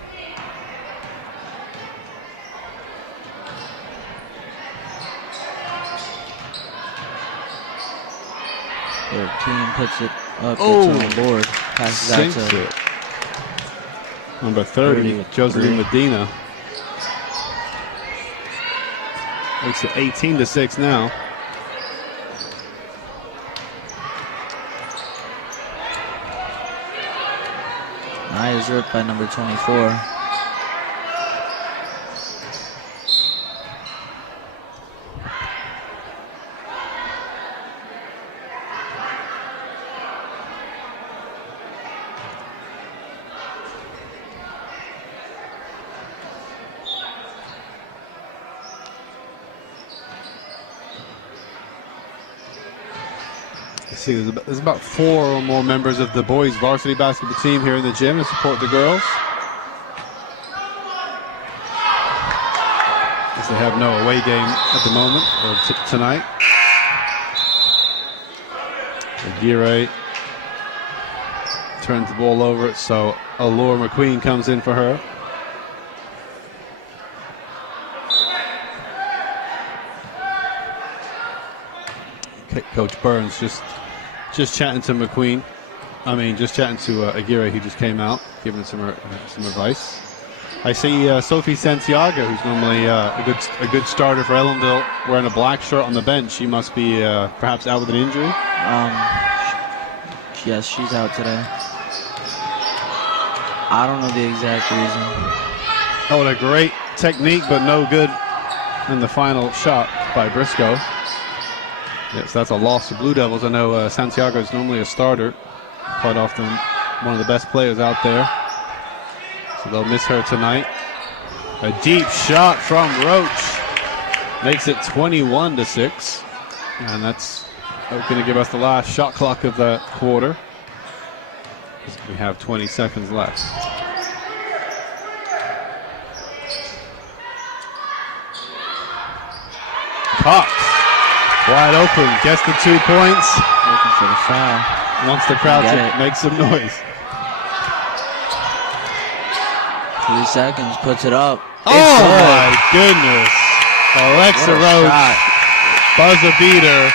Their team puts it up, gets on the board, passes out Sinks to it. Number 30, Joseline Medina. Makes it 18-6 now. Nice ripped by number 24. See, there's about 4 or more members of the boys varsity basketball team here in the gym to support the girls. as they have no away game at the moment, or tonight. Aguirre turns the ball over, so Allure McQueen comes in for her. Coach Burns just chatting to McQueen. Just chatting to Aguirre, who just came out, giving some advice. I see Sophie Santiago, who's normally a good starter for Ellenville, wearing a black shirt on the bench. She must be perhaps out with an injury. Yes, she's out today. I don't know the exact reason. Oh, what a great technique, but no good in the final shot by Briscoe. Yes, that's a loss for Blue Devils. I know Santiago is normally a starter, quite often one of the best players out there. So they'll miss her tonight. A deep shot from Roach makes it 21-6, and that's going to give us the last shot clock of the quarter. We have 20 seconds left. Cox, wide open, gets the 2 points. Looking for the foul. Wants the crowd to make some noise. 3 seconds, puts it up. Oh my goodness. Alexa Roach, buzzer beater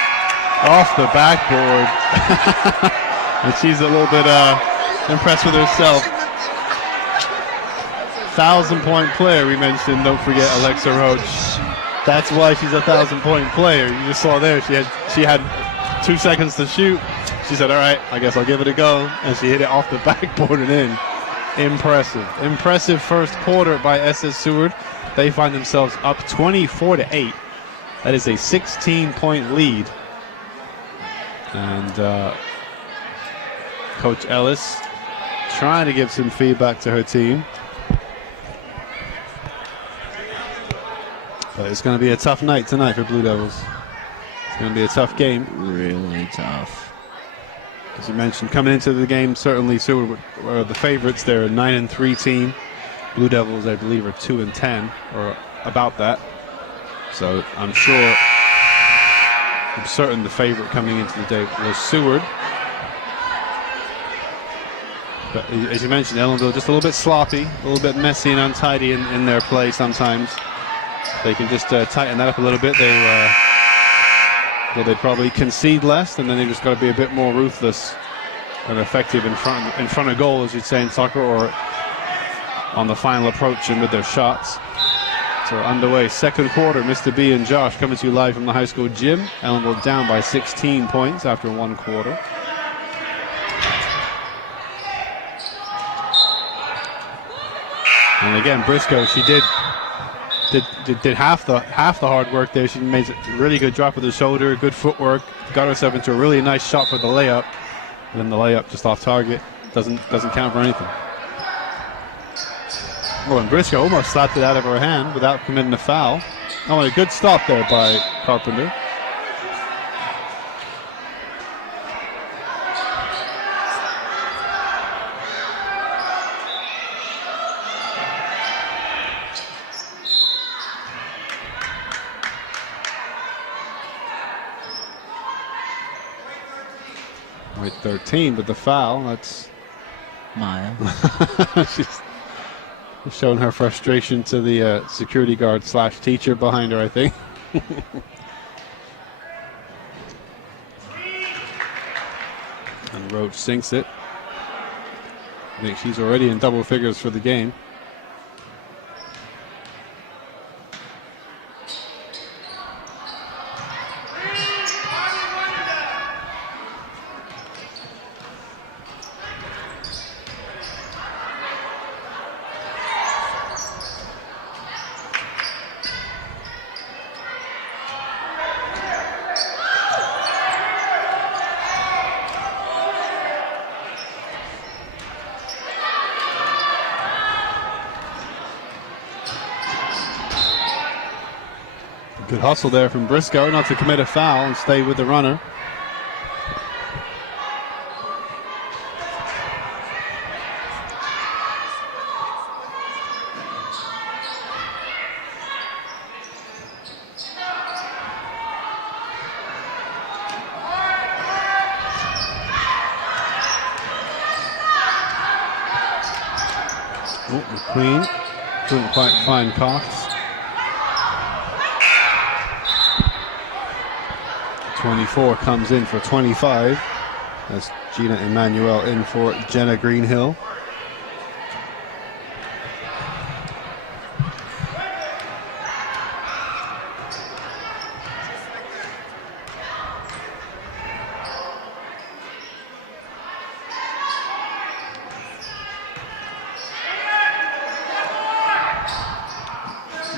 off the backboard. And she's a little bit impressed with herself. 1,000-point player we mentioned, don't forget Alexa Roach. That's why she's a 1,000-point player. You just saw there, she had 2 seconds to shoot. She said, all right, I guess I'll give it a go. And she hit it off the backboard and in. Impressive first quarter by SS Seward. They find themselves up 24-8. That is a 16-point lead. And Coach Ellis trying to give some feedback to her team. But it's going to be a tough night tonight for Blue Devils. It's going to be a tough game. Really tough. As you mentioned, coming into the game, certainly Seward were the favorites. They're a 9-3 team. Blue Devils, I believe, are 2-10, or about that. So I'm certain the favorite coming into the day was Seward. But as you mentioned, Ellenville just a little bit sloppy, a little bit messy and untidy in their play sometimes. They can just tighten that up a little bit. They'd probably concede less, and then they just got to be a bit more ruthless and effective in front of goal, as you'd say in soccer, or on the final approach and with their shots. So underway, second quarter. Mr. B and Josh coming to you live from the high school gym. Ellenville down by 16 points after one quarter. And again, Briscoe, she did half the hard work there. She made a really good drop with the shoulder, good footwork, got herself into a really nice shot for the layup, and then the layup just off target doesn't count for anything. Oh, and Briscoe almost slapped it out of her hand without committing a foul. Oh, and a good stop there by Carpenter. Right, 13, but the foul, that's Maya. she's showing her frustration to the security guard / teacher behind her, I think. And Roach sinks it. I think she's already in double figures for the game. Good hustle there from Briscoe not to commit a foul and stay with the runner. Oh, McQueen couldn't quite find Cox. 24 comes in for 25. That's Gina Emmanuel in for Jenna Greenhill.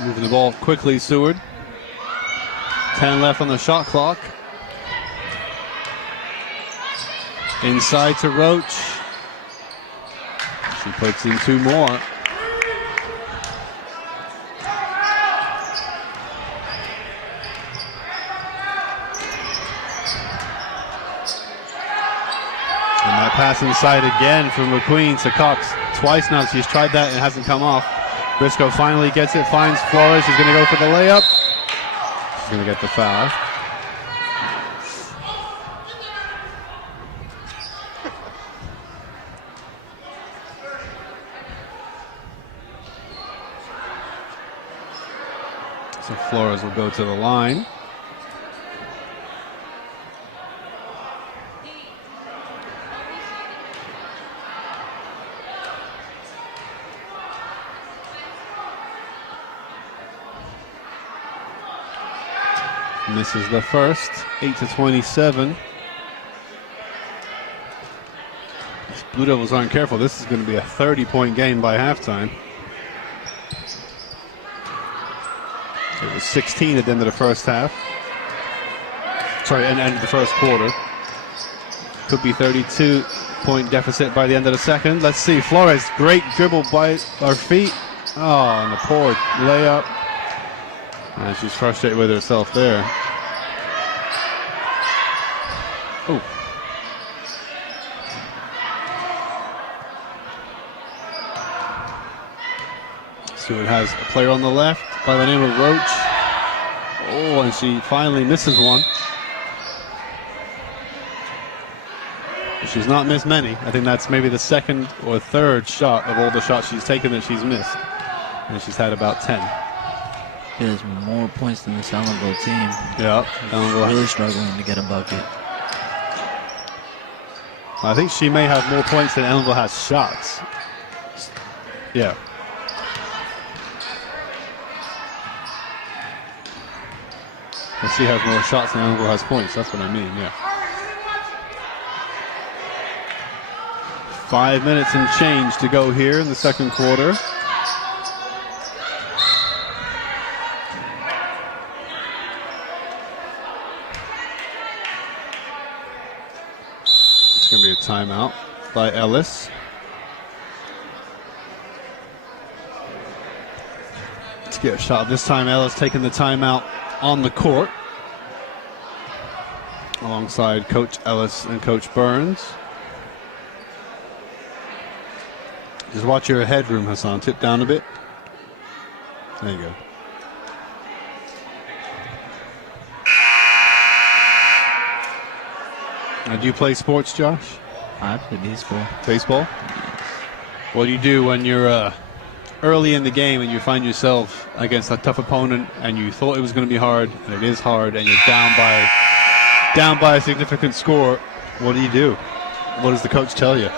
Moving the ball quickly, Seward. 10 left on the shot clock. Inside to Roach. She puts in 2 more. And that pass inside again from McQueen to Cox. Twice now she's tried that and it hasn't come off. Briscoe finally gets it, finds Flores. She's going to go for the layup. She's going to get the foul. So Flores will go to the line. Misses the first, 8-27. If Blue Devils aren't careful, this is going to be a 30-point game by halftime. It was 16 at the end of the first half. Sorry, end of the first quarter. Could be 32-point deficit by the end of the second. Let's see, Flores, great dribble by our feet. Oh, and a poor layup. And she's frustrated with herself there. Oh. Seward has a player on the left by the name of Roach. Oh, and she finally misses one. She's not missed many. I think that's maybe the second or third shot of all the shots she's taken that she's missed. And she's had about 10. He has more points than this Ellenville team. Yeah. Really struggling to get a bucket. I think she may have more points than Ellenville has shots. Yeah. And she has more shots than Ellenville has points. That's what I mean, yeah. 5 minutes and change to go here in the second quarter. It's going to be a timeout by Ellis. Let's get a shot. This time Ellis taking the timeout on the court alongside Coach Ellis and Coach Burns. Just watch your headroom, Hassan. Tip down a bit. There you go. Now, do you play sports, Josh? I play baseball. Baseball? What do you do when you're early in the game and you find yourself against a tough opponent and you thought it was going to be hard and it is hard and you're down by a significant score? What do? What does the coach tell you?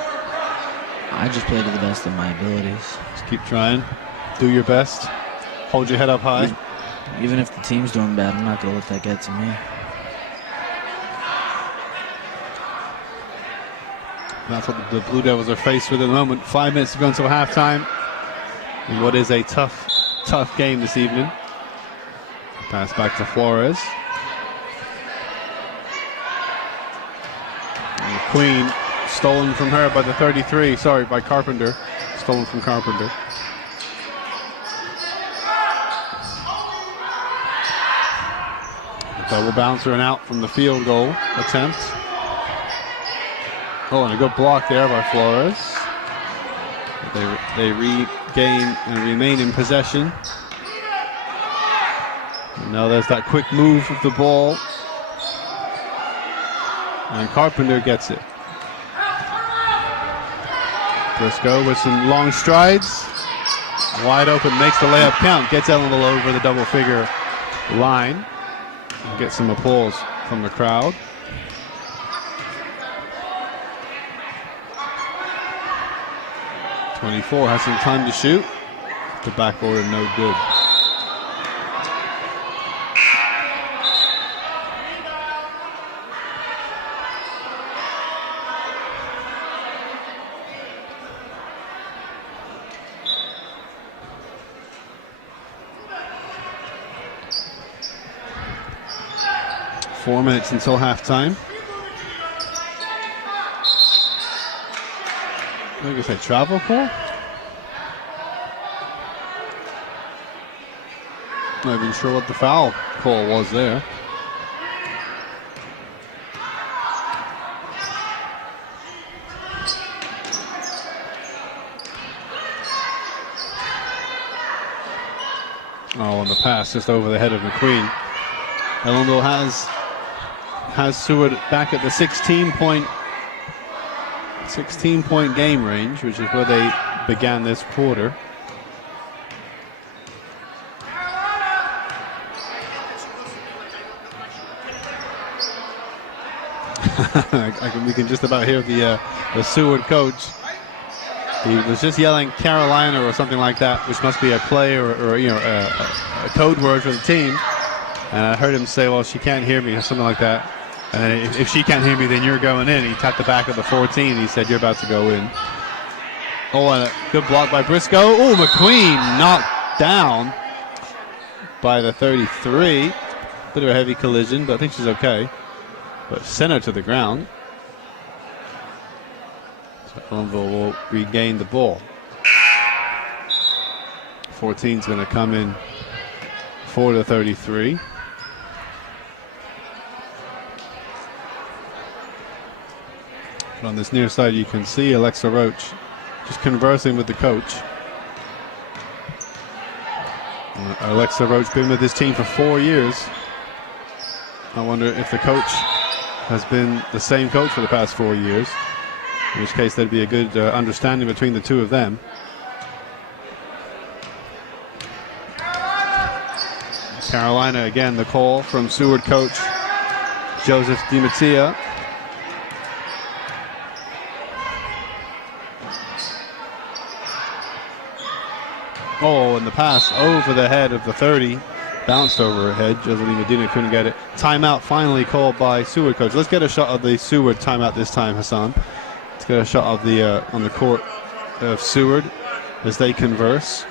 I just play to the best of my abilities. Just keep trying. Do your best. Hold your head up high. Even if the team's doing bad, I'm not going to let that get to me. That's what the Blue Devils are faced with at the moment. 5 minutes to go until halftime. In what is a tough game this evening. Pass back to Flores. And Queen stolen from her by the 33. Sorry, by Carpenter. Stolen from Carpenter. A double bouncer and out from the field goal attempt. Oh, and a good block there by Flores. They regain and remain in possession. And now there's that quick move of the ball. And Carpenter gets it. Briscoe with some long strides. wide open, makes the layup count, gets Ellenville over the double figure line. And get some applause from the crowd. .24 has some time to shoot. The backboard no good. Four minutes until halftime. I think it's a travel call. Not even sure what the foul call was there. Oh, and the pass just over the head of McQueen. Ellenville has Seward back at the 16-point game range, which is where they began this quarter. We can just about hear the Seward coach. He was just yelling Carolina or something like that, which must be a play or a code word for the team. And I heard him say, "Well, she can't hear me," or something like that. And if she can't hear me, then you're going in. He tapped the back of the 14. He said, "You're about to go in." Oh, and a good block by Briscoe. Oh, McQueen knocked down by the 33. Bit of a heavy collision, but I think she's okay. But sent her to the ground. So Ellenville will regain the ball. 14's going to come in for the 33. On this near side, you can see Alexa Roach just conversing with the coach. Alexa Roach been with this team for 4 years. I wonder if the coach has been the same coach for the past 4 years, in which case there'd be a good understanding between the two of them. Carolina again, the call from Seward coach Joseph DiMattia. Oh, and the pass over the head of the 30. Bounced over her head. Joseline Medina couldn't get it. Timeout finally called by Seward coach. Let's get a shot of the Seward timeout this time, Hassan. Let's get a shot of the on the court of Seward as they converse.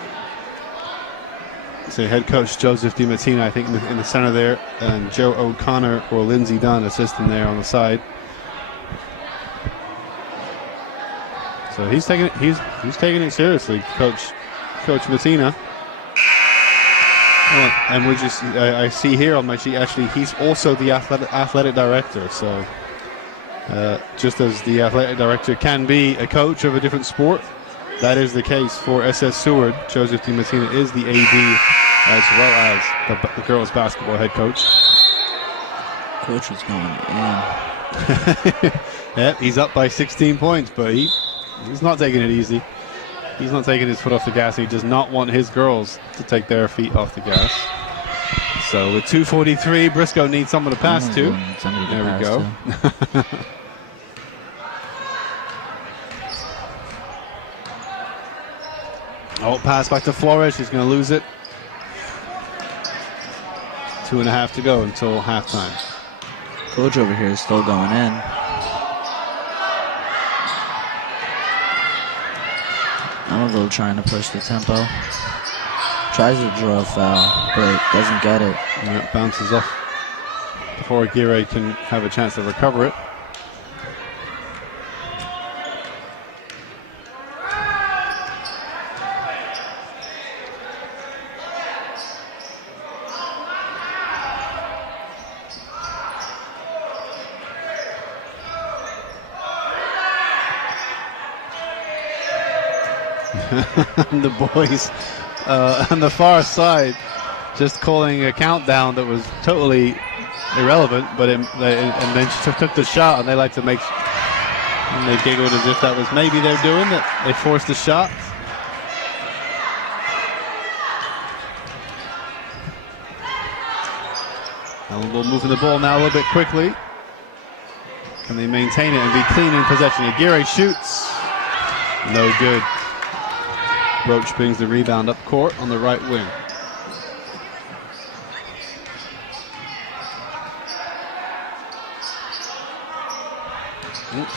So head coach Joseph DiMattina, I think, in the center there, and Joe O'Connor or Lindsey Dunn assisting there on the side. So he's taking it seriously, Coach Messina. And we just I see here on my sheet, actually he's also the athletic director. So just as the athletic director can be a coach of a different sport, that is the case for SS Seward. Joseph DiMattina is the AD as well as the girls basketball head coach. Coach is going in. Yeah, he's up by 16 points, but he's not taking it easy. He's not taking his foot off the gas. He does not want his girls to take their feet off the gas. So with 2:43, Briscoe needs someone to pass to. There we go. Oh, pass back to Flores. He's going to lose it. 2.5 to go until halftime. Coach over here is still going in. Ellenville trying to push the tempo. Tries to draw a foul, but doesn't get it. And it bounces off before Aguirre can have a chance to recover it. The boys on the far side just calling a countdown that was totally irrelevant, but and then she took the shot, and they like to make, and they giggled as if that was maybe they're doing that. They forced the shot. Ellenville moving the ball now a little bit quickly. Can they maintain it and be clean in possession? Aguirre shoots. No good. Roach brings the rebound up court on the right wing.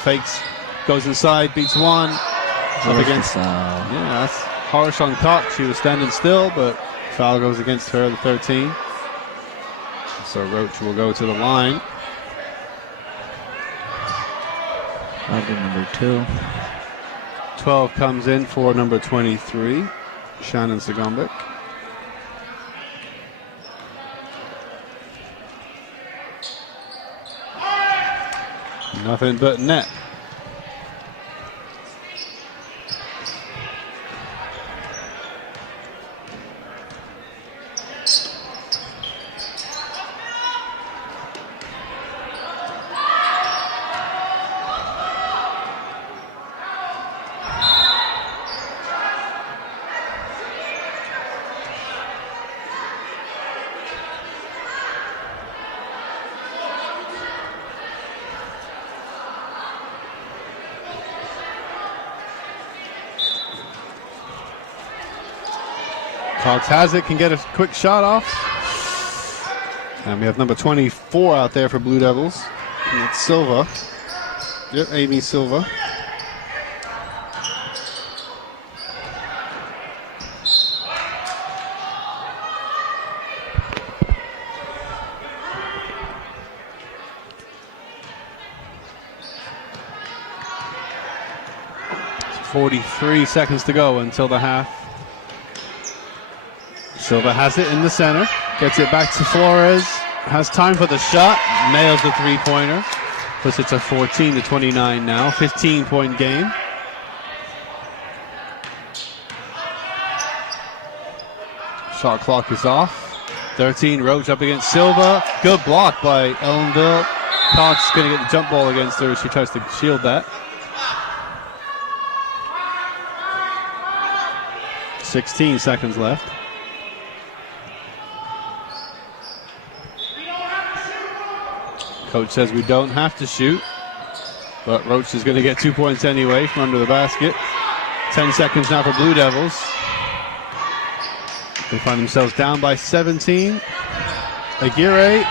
Fakes, goes inside, beats one. Up against. Yeah, that's harsh on Cox. She was standing still, but foul goes against her, the 13. So Roach will go to the line. That'll be number 2. 12 comes in for number 23, Shannon Sagombic. Nothing but net. Cox has it, can get a quick shot off. And we have number 24 out there for Blue Devils. And it's Silva. Yep, Amy Silva. It's 43 seconds to go until the half. Silva has it in the center, gets it back to Flores, has time for the shot, nails the three-pointer, puts it to 14-29 now, 15-point game. Shot clock is off. 13, Roach up against Silva. Good block by Ellenville. Cox going to get the jump ball against her. She tries to shield that. 16 seconds left. Coach says we don't have to shoot, but Roach is going to get 2 points anyway from under the basket. 10 seconds now for Blue Devils. They find themselves down by 17. Aguirre,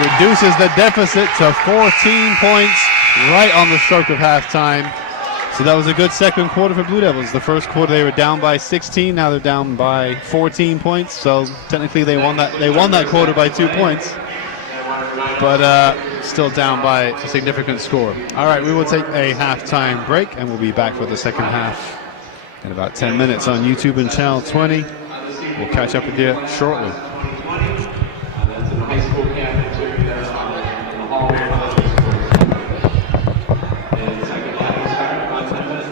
reduces the deficit to 14 points right on the stroke of halftime. So that was a good second quarter for Blue Devils. The first quarter they were down by 16. Now they're down by 14 points. So technically they won that quarter by 2 points. But still down by a significant score. All right, we will take a halftime break, and we'll be back for the second half in about 10 minutes on YouTube and Channel 20. We'll catch up with you shortly. That's in the high school cafeteria there in the hallway. And the second half will start in about 10 minutes.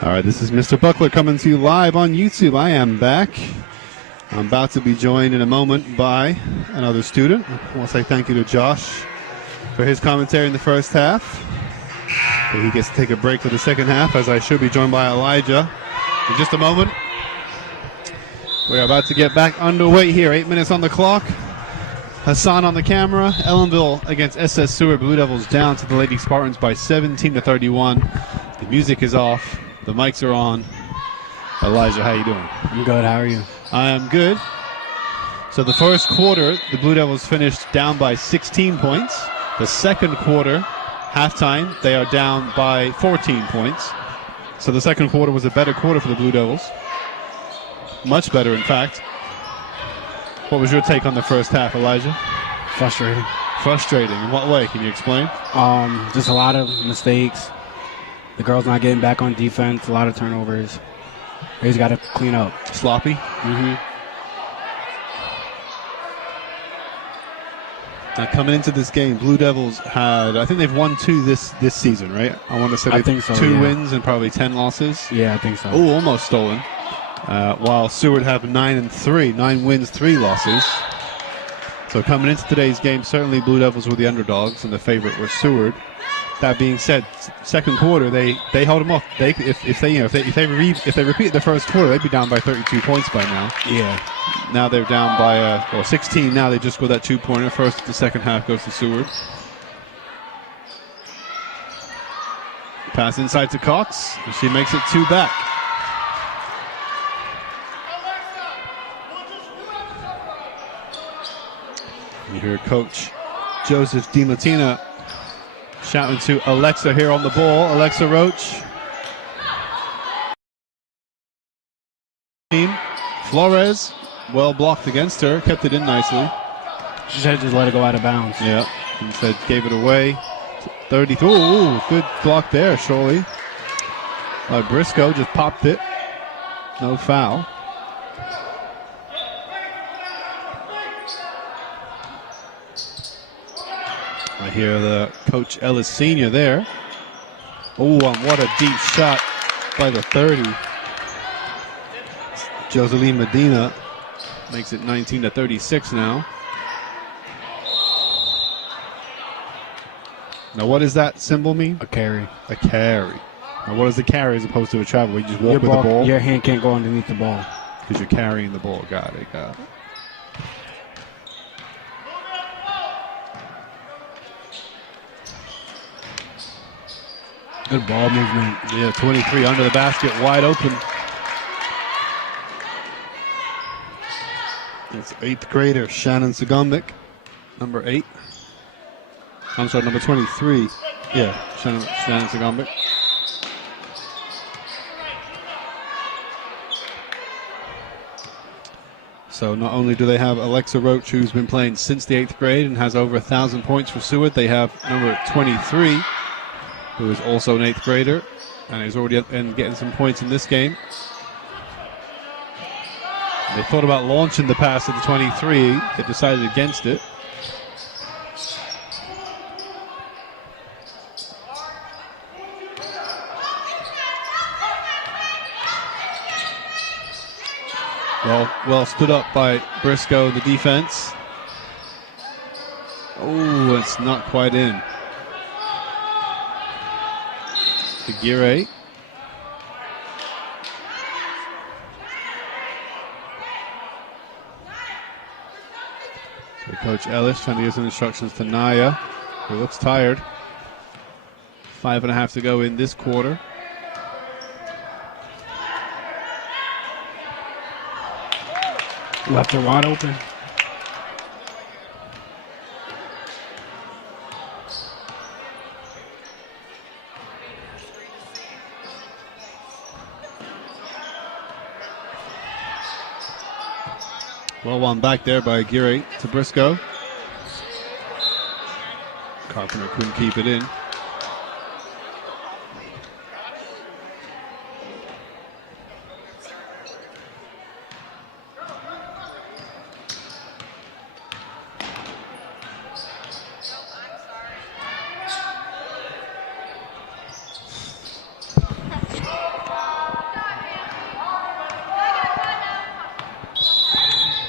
All right, this is Mr. Buckler coming to you live on YouTube. I am back. I'm about to be joined in a moment by another student. I want to say thank you to Josh for his commentary in the first half. So he gets to take a break for the second half, as I should be joined by Elijah in just a moment. We're about to get back underway here. 8 minutes on the clock. Hassan on the camera. Ellenville against SS Seward. Blue Devils down to the Lady Spartans by 17-31. The music is off. The mics are on. Elijah, how you doing? I'm good. How are you? I am good. So the first quarter, the Blue Devils finished down by 16 points. The second quarter, halftime, they are down by 14 points. So the second quarter was a better quarter for the Blue Devils. Much better, in fact. What was your take on the first half, Elijah? Frustrating. Frustrating. In what way? Can you explain? Just a lot of mistakes. The girls not getting back on defense. A lot of turnovers. They just got to clean up. Sloppy? Mm-hmm. Now, coming into this game, Blue Devils had, I think they've won 2 this season, right? I want to say I think so, 2 yeah. wins and probably 10 losses. Yeah, I think so. Oh, almost stolen. While Seward have 9-3, 9 wins, 3 losses. So coming into today's game, certainly Blue Devils were the underdogs and the favorite was Seward. That being said, second quarter they held them off. If they repeat the first quarter, they'd be down by 32 points by now. Yeah. Now they're down by 16. Now they just scored that 2-pointer. First, the second half goes to Seward. Pass inside to Cox. And she makes it 2 back. You hear Coach Joseph DiMattina shouting to Alexa here on the ball. Alexa Roach. Flores, well blocked against her, kept it in nicely. She should have just let it go out of bounds. Yeah, instead gave it away. 33. Ooh, good block there, surely. Briscoe just popped it. No foul. I hear the Coach Ellis Sr. there. Oh, and what a deep shot by the 30. Joseline Medina makes it 19-36 now. Now, what does that symbol mean? A carry. A carry. Now, what is a carry as opposed to a travel? Where you just walk with the ball? Your hand can't go underneath the ball. Because you're carrying the ball. Got it. Good ball movement. Yeah, 23 under the basket, wide open. It's 8th grader Shannon Sagombic, number 8. I'm sorry, number 23. Yeah, Shannon Sagombic. So not only do they have Alexa Roach, who's been playing since the 8th grade and has over 1,000 points for Seward, they have number 23, who is also an 8th grader and is already getting some points in this game. They thought about launching the pass at the 23. They decided against it. Well stood up by Briscoe in the defense. Oh, it's not quite in. Aguirre. So Coach Ellis trying to give some instructions to Naya, who looks tired. 5.5 to go in this quarter. Left her wide open. Well one back there by Aguirre to Briscoe. Carpenter couldn't keep it in.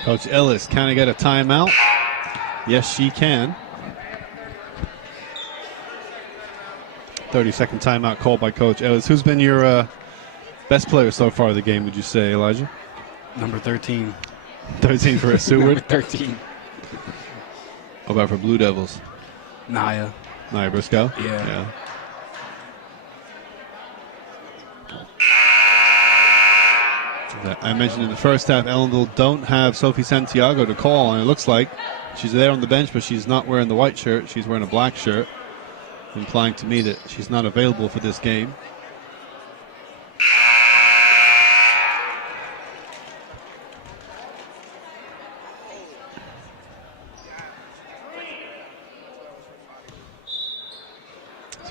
Coach Ellis, can I get a timeout? Yes, she can. 30-second timeout called by Coach Ellis. Who's been your best player so far of the game, would you say, Elijah? Number 13. 13 for Seward. Number 13. How about for Blue Devils? Naya. Naya Briscoe? Yeah. I mentioned in the first half, Ellenville don't have Sophie Santiago to call, and it looks like she's there on the bench, but she's not wearing the white shirt. She's wearing a black shirt, implying to me that she's not available for this game.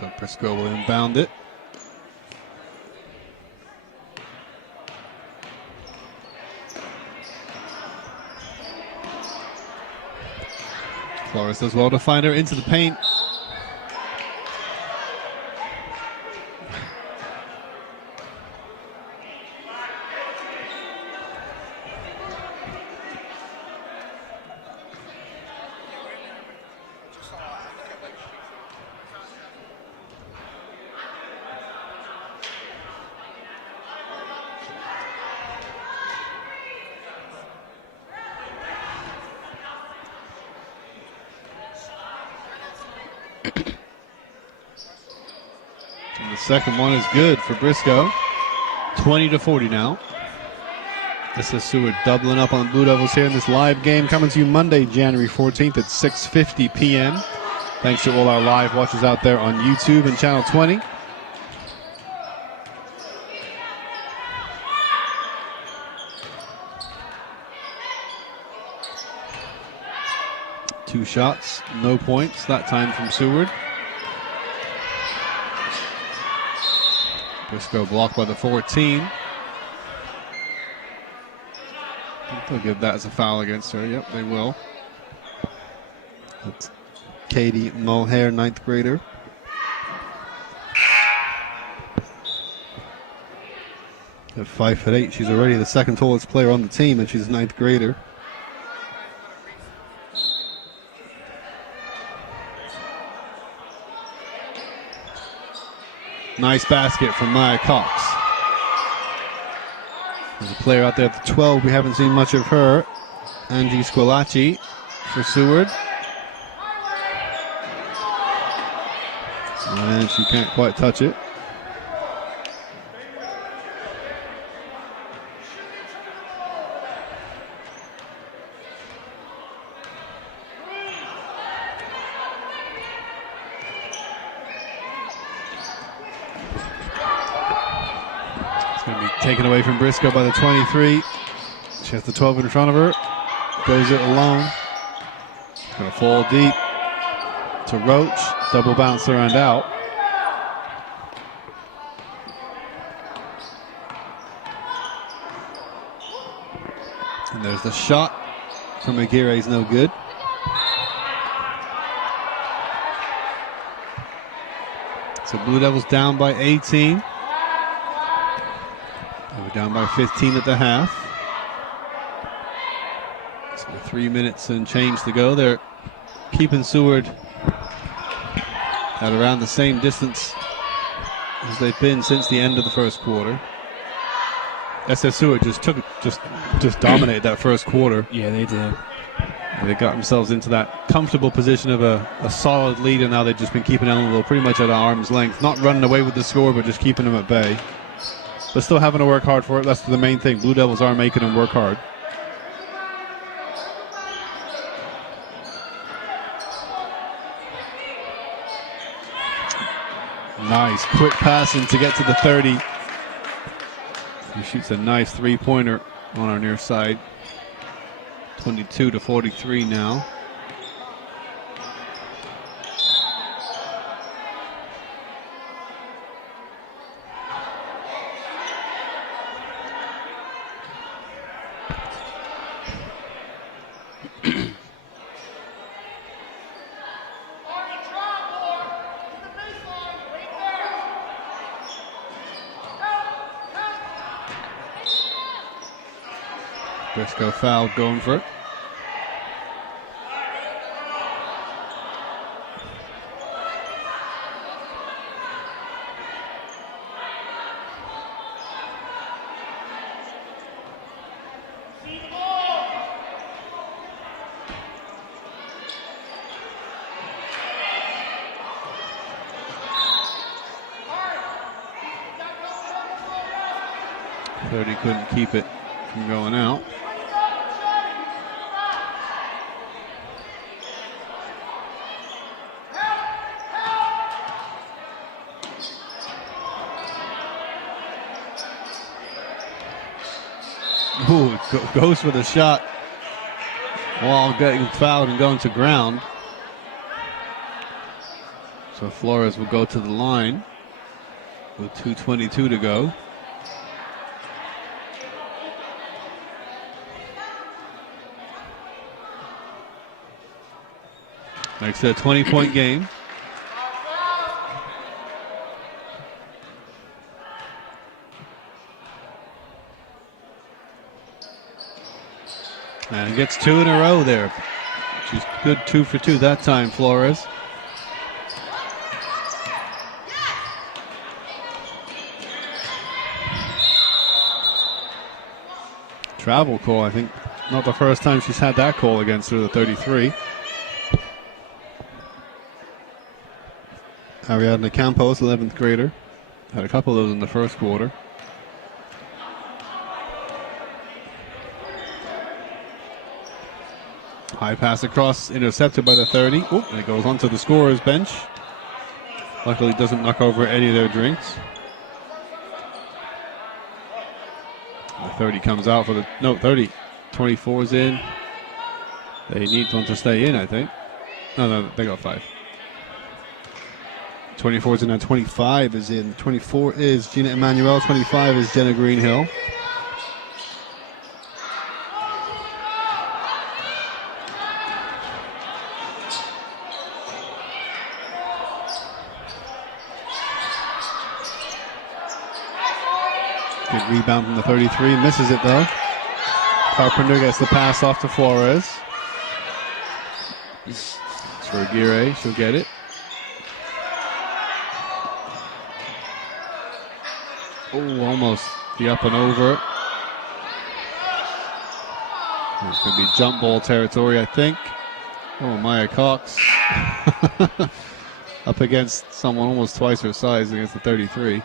So Briscoe will inbound it. Flores does well to find her into the paint. And the second one is good for Briscoe. 20-40 now. This is Seward doubling up on the Blue Devils here in this live game coming to you Monday, January 14th at 6:50 p.m. Thanks to all our live watchers out there on YouTube and Channel 20. Two shots, no points, that time from Seward. Briscoe blocked by the 14. I think they'll give that as a foul against her. Yep, they will. That's Katie Mulhare, 9th grader. At 5'8", she's already the second tallest player on the team, and she's a 9th grader. Nice basket from Maya Cox. There's a player out there at the 12. We haven't seen much of her. Angie Squillaci for Seward. And she can't quite touch it. Taken away from Briscoe by the 23. She has the 12 in front of her. Goes it alone. Gonna fall deep to Roach. Double bouncer and out. And there's the shot from Aguirre, is no good. So Blue Devils down by 18. We're down by 15 at the half. So 3 minutes and change to go. They're keeping Seward at around the same distance as they've been since the end of the first quarter. SS Seward just dominated that first quarter. Yeah, they did. And they got themselves into that comfortable position of a solid lead, and now they've just been keeping Ellenville pretty much at arm's length. Not running away with the score, but just keeping them at bay. But still having to work hard for it. That's the main thing. Blue Devils are making them work hard. Nice quick passing to get to the 30. He shoots a nice three-pointer on our near side. 22-43 now. Briscoe fouled going for it. He couldn't keep it from going out. Ooh, goes for the shot while getting fouled and going to ground. So Flores will go to the line with 2:22 to go. Like I said, 20-point game. And gets 2 in a row there. She's good 2 for 2 that time, Flores. Travel call, I think. Not the first time she's had that call against her, the 33. Ariadna Campos, 11th grader. Had a couple of those in the first quarter. High pass across, intercepted by the 30. Oop, and it goes onto the scorer's bench. Luckily doesn't knock over any of their drinks. The 30 comes out for the, no, 30. 24's in. They need one to stay in, I think. No, they got 5. 24 is in and 25 is in. 24 is Gina Emanuel. 25 is Jenna Greenhill. Good rebound from the 33. Misses it though. Carpenter gets the pass off to Flores. It's for Aguirre. She'll get it. Oh, almost the up and over. It's going to be jump ball territory, I think. Oh, Maya Cox. Up against someone almost twice her size against the 33.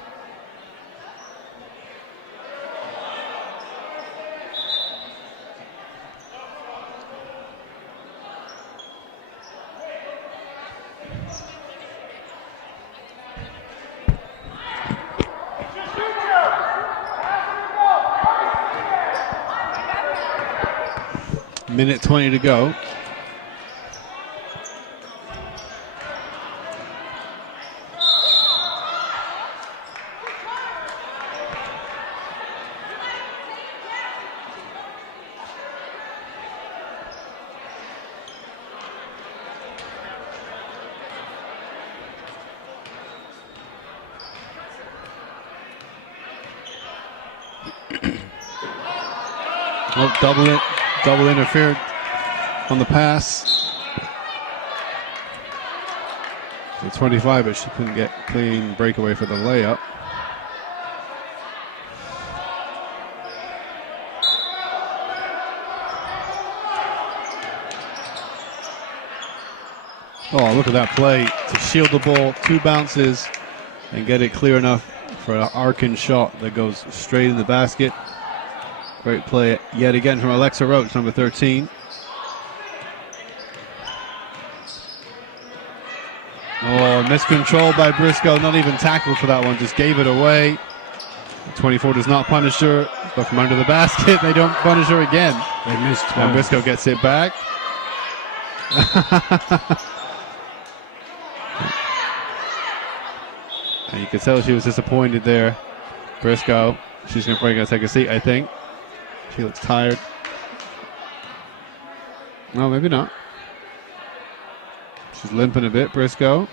Minute 20 to go. Oh, double interfered on the pass. So 25, but she couldn't get clean breakaway for the layup. Oh, look at that play to shield the ball, 2 bounces, and get it clear enough for an arcing shot that goes straight in the basket. Great play yet again from Alexa Roach, number 13. Oh, miscontrol by Briscoe. Not even tackled for that one, just gave it away. 24 does not punish her, but from under the basket, they don't punish her again. They missed. And Briscoe gets it back. And you could tell she was disappointed there. Briscoe, she's probably going to take a seat, I think. She looks tired. No, maybe not. She's limping a bit, Briscoe.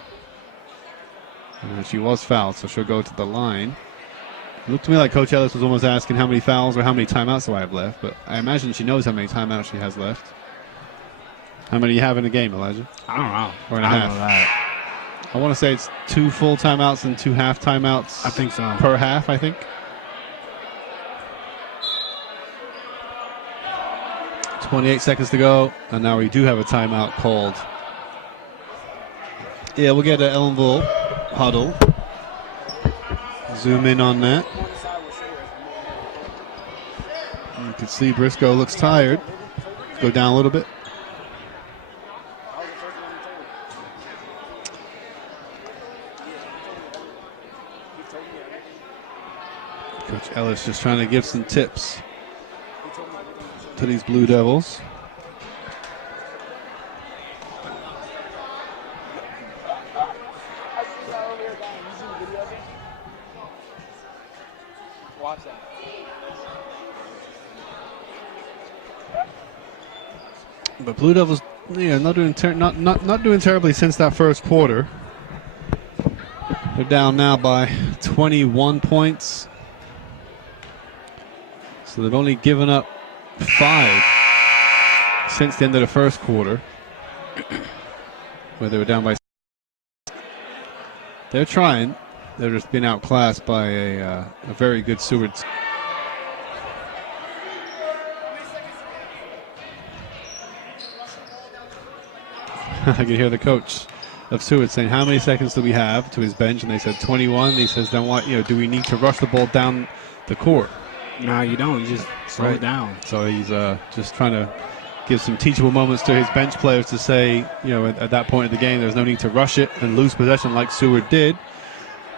And she was fouled, so she'll go to the line. Looked to me like Coach Ellis was almost asking how many fouls or how many timeouts do I have left, but I imagine she knows how many timeouts she has left. How many do you have in a game, Elijah? I don't know. Or in a I half? don't know that. I want to say it's 2 full timeouts and 2 half timeouts. I think so. Per half, I think. 28 seconds to go, and now we do have a timeout called. Yeah, we'll get an Ellenville huddle. Zoom in on that. You can see Briscoe looks tired. Let's go down a little bit. Coach Ellis just trying to give some tips to these Blue Devils. But Blue Devils, not doing not doing terribly since that first quarter. They're down now by 21 points. So they've only given up 5 since the end of the first quarter, where they were down by. They're trying. They're just being outclassed by a very good Seward. I can hear the coach of Seward saying, "How many seconds do we have?" to his bench, and they said 21. He says, "Then what? Do we need to rush the ball down the court?" No, you don't. You just slow it down. So he's just trying to give some teachable moments to his bench players to say, at that point of the game, there's no need to rush it and lose possession like Seward did.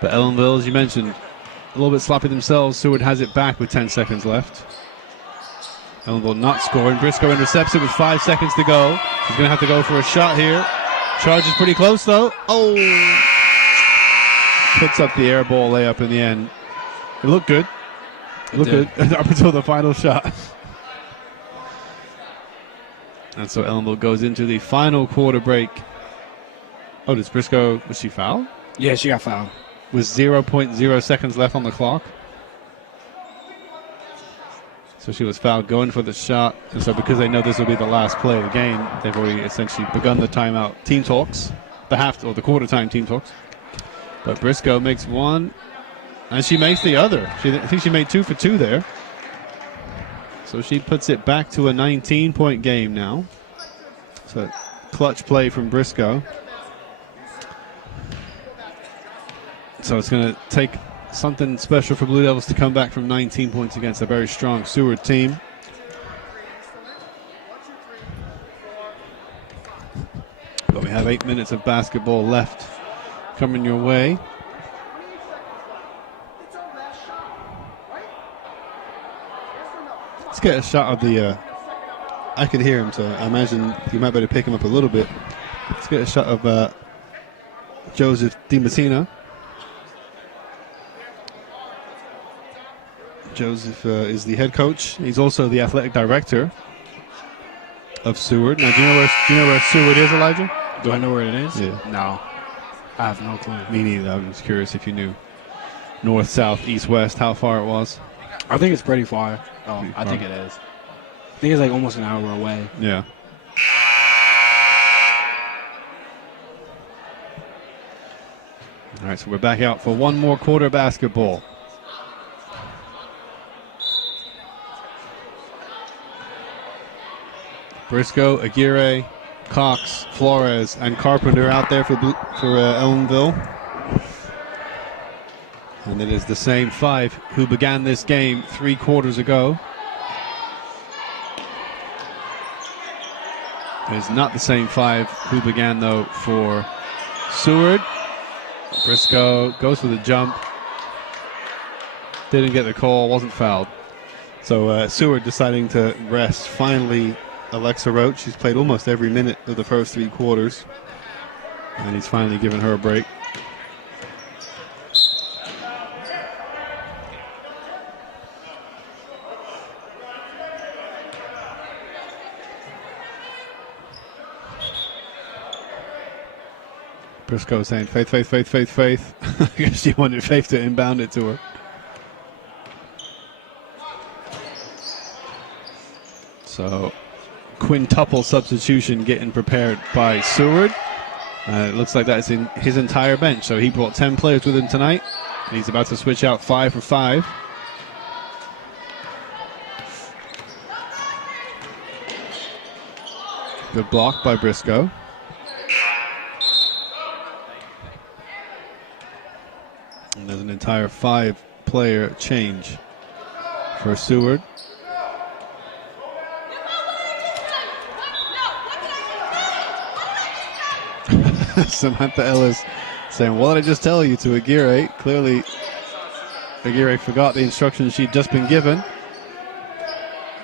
But Ellenville, as you mentioned, a little bit sloppy themselves. Seward has it back with 10 seconds left. Ellenville not scoring. Briscoe intercepts it with 5 seconds to go. He's going to have to go for a shot here. Charge is pretty close, though. Oh! Puts up the air ball layup in the end. It looked good. Look good up until the final shot. And so Ellenville goes into the final quarter break. Oh, does Briscoe, was she fouled? Yeah, she got fouled. With 0.0 seconds left on the clock. So she was fouled going for the shot. And so because they know this will be the last play of the game, they've already essentially begun the timeout team talks. The quarter time team talks. But Briscoe makes one. And she makes the other. I think she made 2 for 2 there. So she puts it back to a 19-point game now. So clutch play from Briscoe. So it's going to take something special for Blue Devils to come back from 19 points against a very strong Seward team. But we have 8 minutes of basketball left coming your way. Let's get a shot of the. I could hear him, so I imagine you might better pick him up a little bit. Let's get a shot of Joseph DiMattina. Joseph is the head coach. He's also the athletic director of Seward. Now, do you know where Seward is, Elijah? Do I know where it is? Yeah. No, I have no clue. Me neither. I was curious if you knew north, south, east, west, how far it was. I think it's pretty far. I think it is. I think it's like almost an hour away. Yeah. All right, so we're back out for one more quarter basketball. Briscoe, Aguirre, Cox, Flores, and Carpenter out there for Ellenville. And it is the same 5 who began this game 3 quarters ago. It is not the same 5 who began, though, for Seward. Briscoe goes for the jump. Didn't get the call, wasn't fouled. So Seward deciding to rest finally Alexa Roach. She's played almost every minute of the first 3 quarters. And he's finally given her a break. Briscoe saying faith, faith, faith, faith, faith. I guess she wanted Faith to inbound it to her. So quintuple substitution getting prepared by Seward. It looks like that's in his entire bench. So he brought 10 players with him tonight. And he's about to switch out 5 for 5. Good block by Briscoe. And there's an entire 5-player change for Seward. Samantha Ellis saying, what did I just tell you to Aguirre? Clearly, Aguirre forgot the instructions she'd just been given.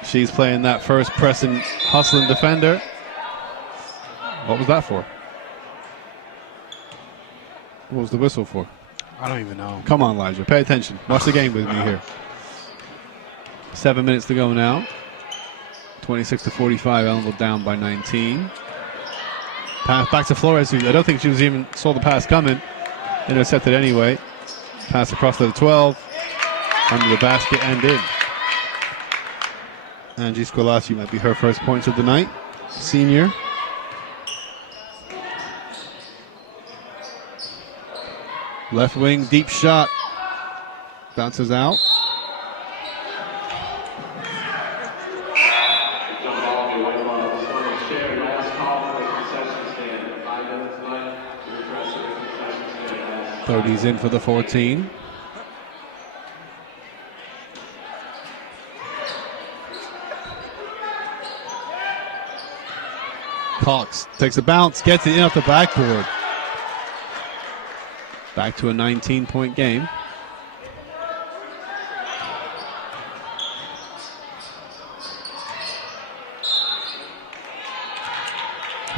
She's playing that first pressing, hustling defender. What was that for? What was the whistle for? I don't even know. Come on, Elijah. Pay attention. Watch the game with me here. 7 minutes to go now. 26-45. Ellenville down by 19. Pass back to Flores, who I don't think she was even saw the pass coming. Intercepted anyway. Pass across to the 12. Under the basket and in. Angie Scolacci might be her first points of the night. Senior. Left wing, deep shot. Bounces out. Cody's in for the 14. Cox takes a bounce, gets it in off the backboard. Back to a 19-point game.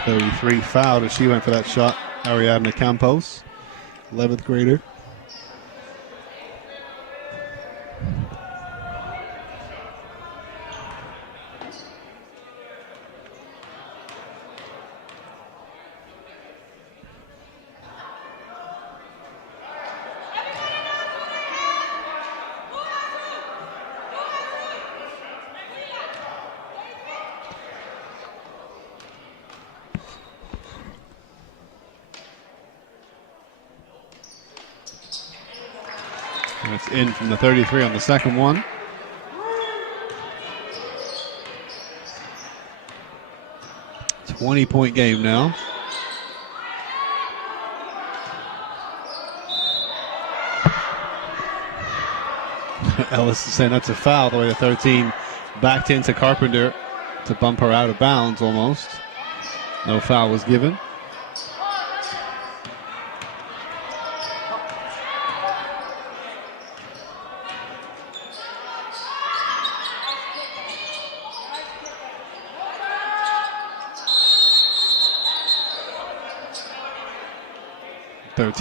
.33 fouled as she went for that shot. Ariadna Campos, 11th grader. And it's in from the 33 on the second one. .20 game now. Ellis is saying that's a foul, the way the 13 backed into Carpenter to bump her out of bounds almost. No foul was given.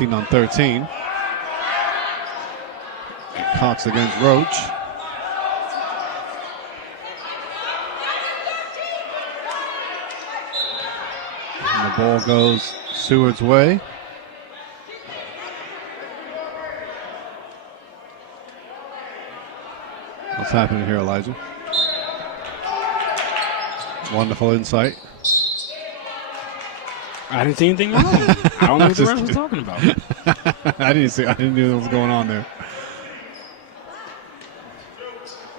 On 13. Cox against Roach. And the ball goes Seward's way. What's happening here, Elijah? Wonderful insight. I didn't see anything wrong. I don't know what the ref was talking about. I didn't know what was going on there.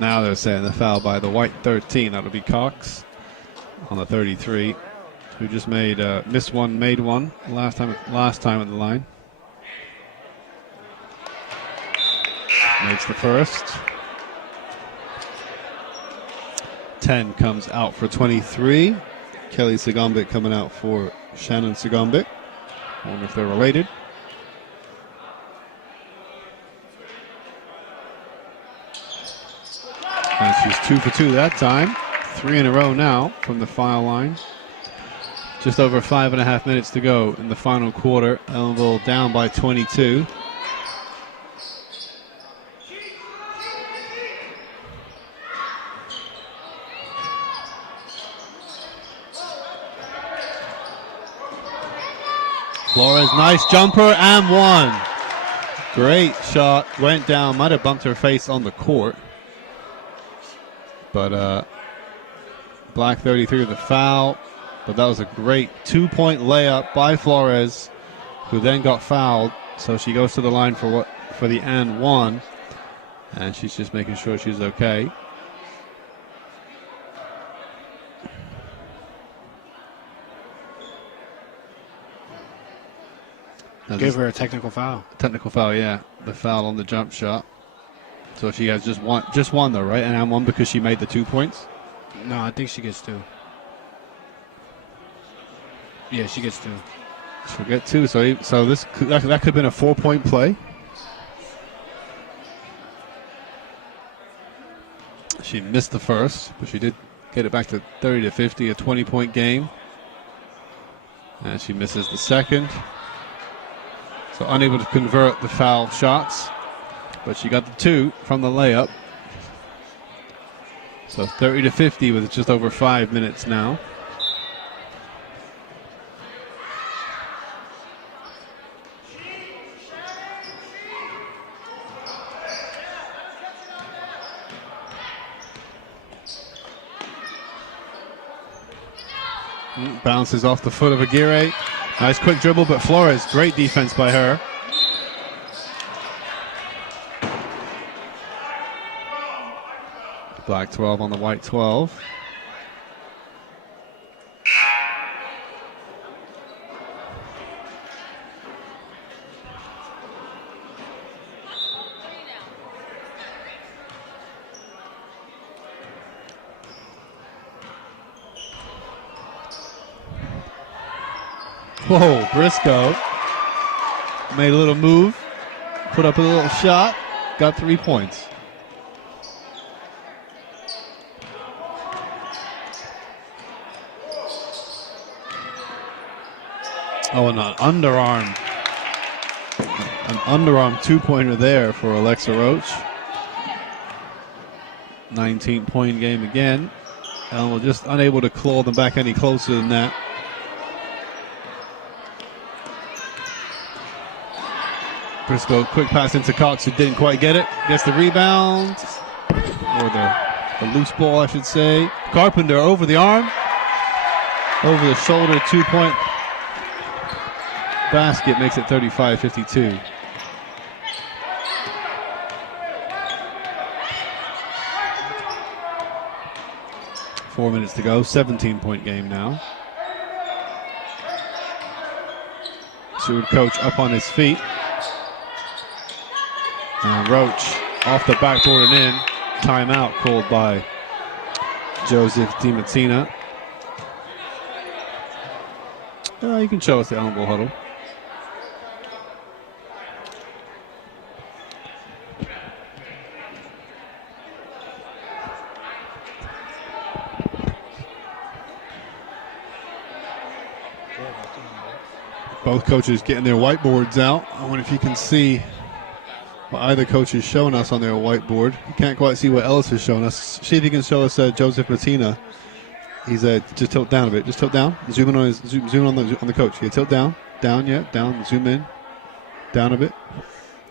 Now they're saying the foul by the white 13. That'll be Cox on the 33, who just made missed one, made one last time at the line. Makes the first. 10 comes out for 23. Kelly Sigombic coming out for Shannon Sigombic. I wonder if they're related. And she's 2 for 2 that time. 3 in a row now from the foul line. Just over 5.5 minutes to go in the final quarter. Ellenville down by 22. Flores, nice jumper and one. Great shot, went down, might have bumped her face on the court. But Black 33 with a foul, but that was a great 2-point layup by Flores, who then got fouled. So she goes to the line for the and one, and she's just making sure she's okay. Gave her a technical foul. Technical foul, yeah. The foul on the jump shot. So she has just one though, right? And one because she made the 2 points. No, I think she gets 2. Yeah, she gets 2. She'll get 2. So that could have been a 4-point play. She missed the first, but she did get it back to 30-50, a 20-point game. And she misses the second. So unable to convert the foul shots, but she got the 2 from the layup. So 30-50 with just over 5 minutes now. Bounces off the foot of Aguirre. Nice quick dribble, but Flores, great defense by her. Black 12 on the white 12. Whoa, Briscoe made a little move, put up a little shot, got 3 points. Oh, and an underarm 2-pointer there for Alexa Roach. 19-point game again. And we're just unable to claw them back any closer than that. Briscoe, quick pass into Cox, who didn't quite get it. Gets the rebound, or the loose ball, I should say. Carpenter over the arm, over the shoulder, 2-point basket, makes it 35-52. Four minutes to go, 17-point game now. Seward coach up on his feet. And Roach off the backboard and in. Timeout called by Joseph DiMattina. You can show us the honorable huddle. Both coaches getting their whiteboards out. I wonder if you can see what either coach is showing us on their whiteboard. You can't quite see what Ellis is showing us. See if you can show us Joseph Martina. He's just tilt down a bit. Just tilt down. Zoom in on zoom on the coach. Yeah, tilt down, yeah, down. Zoom in, down a bit.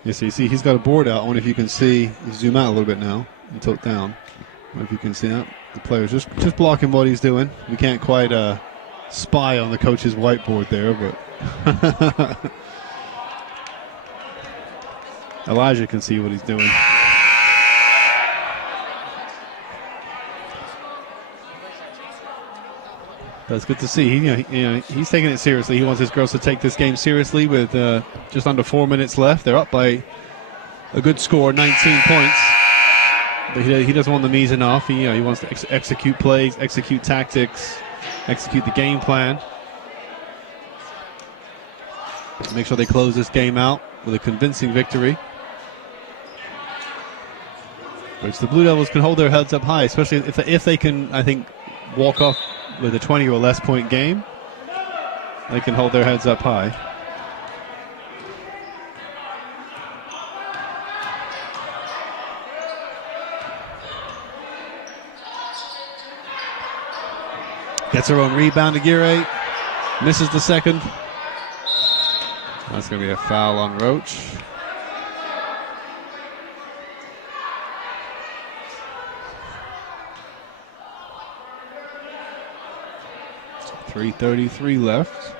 Yeah, so you see he's got a board out. I wonder if you can see. Zoom out a little bit now and tilt down. I wonder if you can see that. The player's just blocking what he's doing. We can't quite spy on the coach's whiteboard there, but. Elijah can see what he's doing. That's good to see. He's taking it seriously. He wants his girls to take this game seriously with just under 4 minutes left. They're up by a good score, 19 points. But he doesn't want them easing off. He wants to execute plays, execute tactics, execute the game plan. Make sure they close this game out with a convincing victory, which the Blue Devils can hold their heads up high, especially if they can, I think, walk off with a 20 or less point game. They can hold their heads up high. Gets her own rebound, Aguirre. Misses the second. That's going to be a foul on Roach. 3:33 left.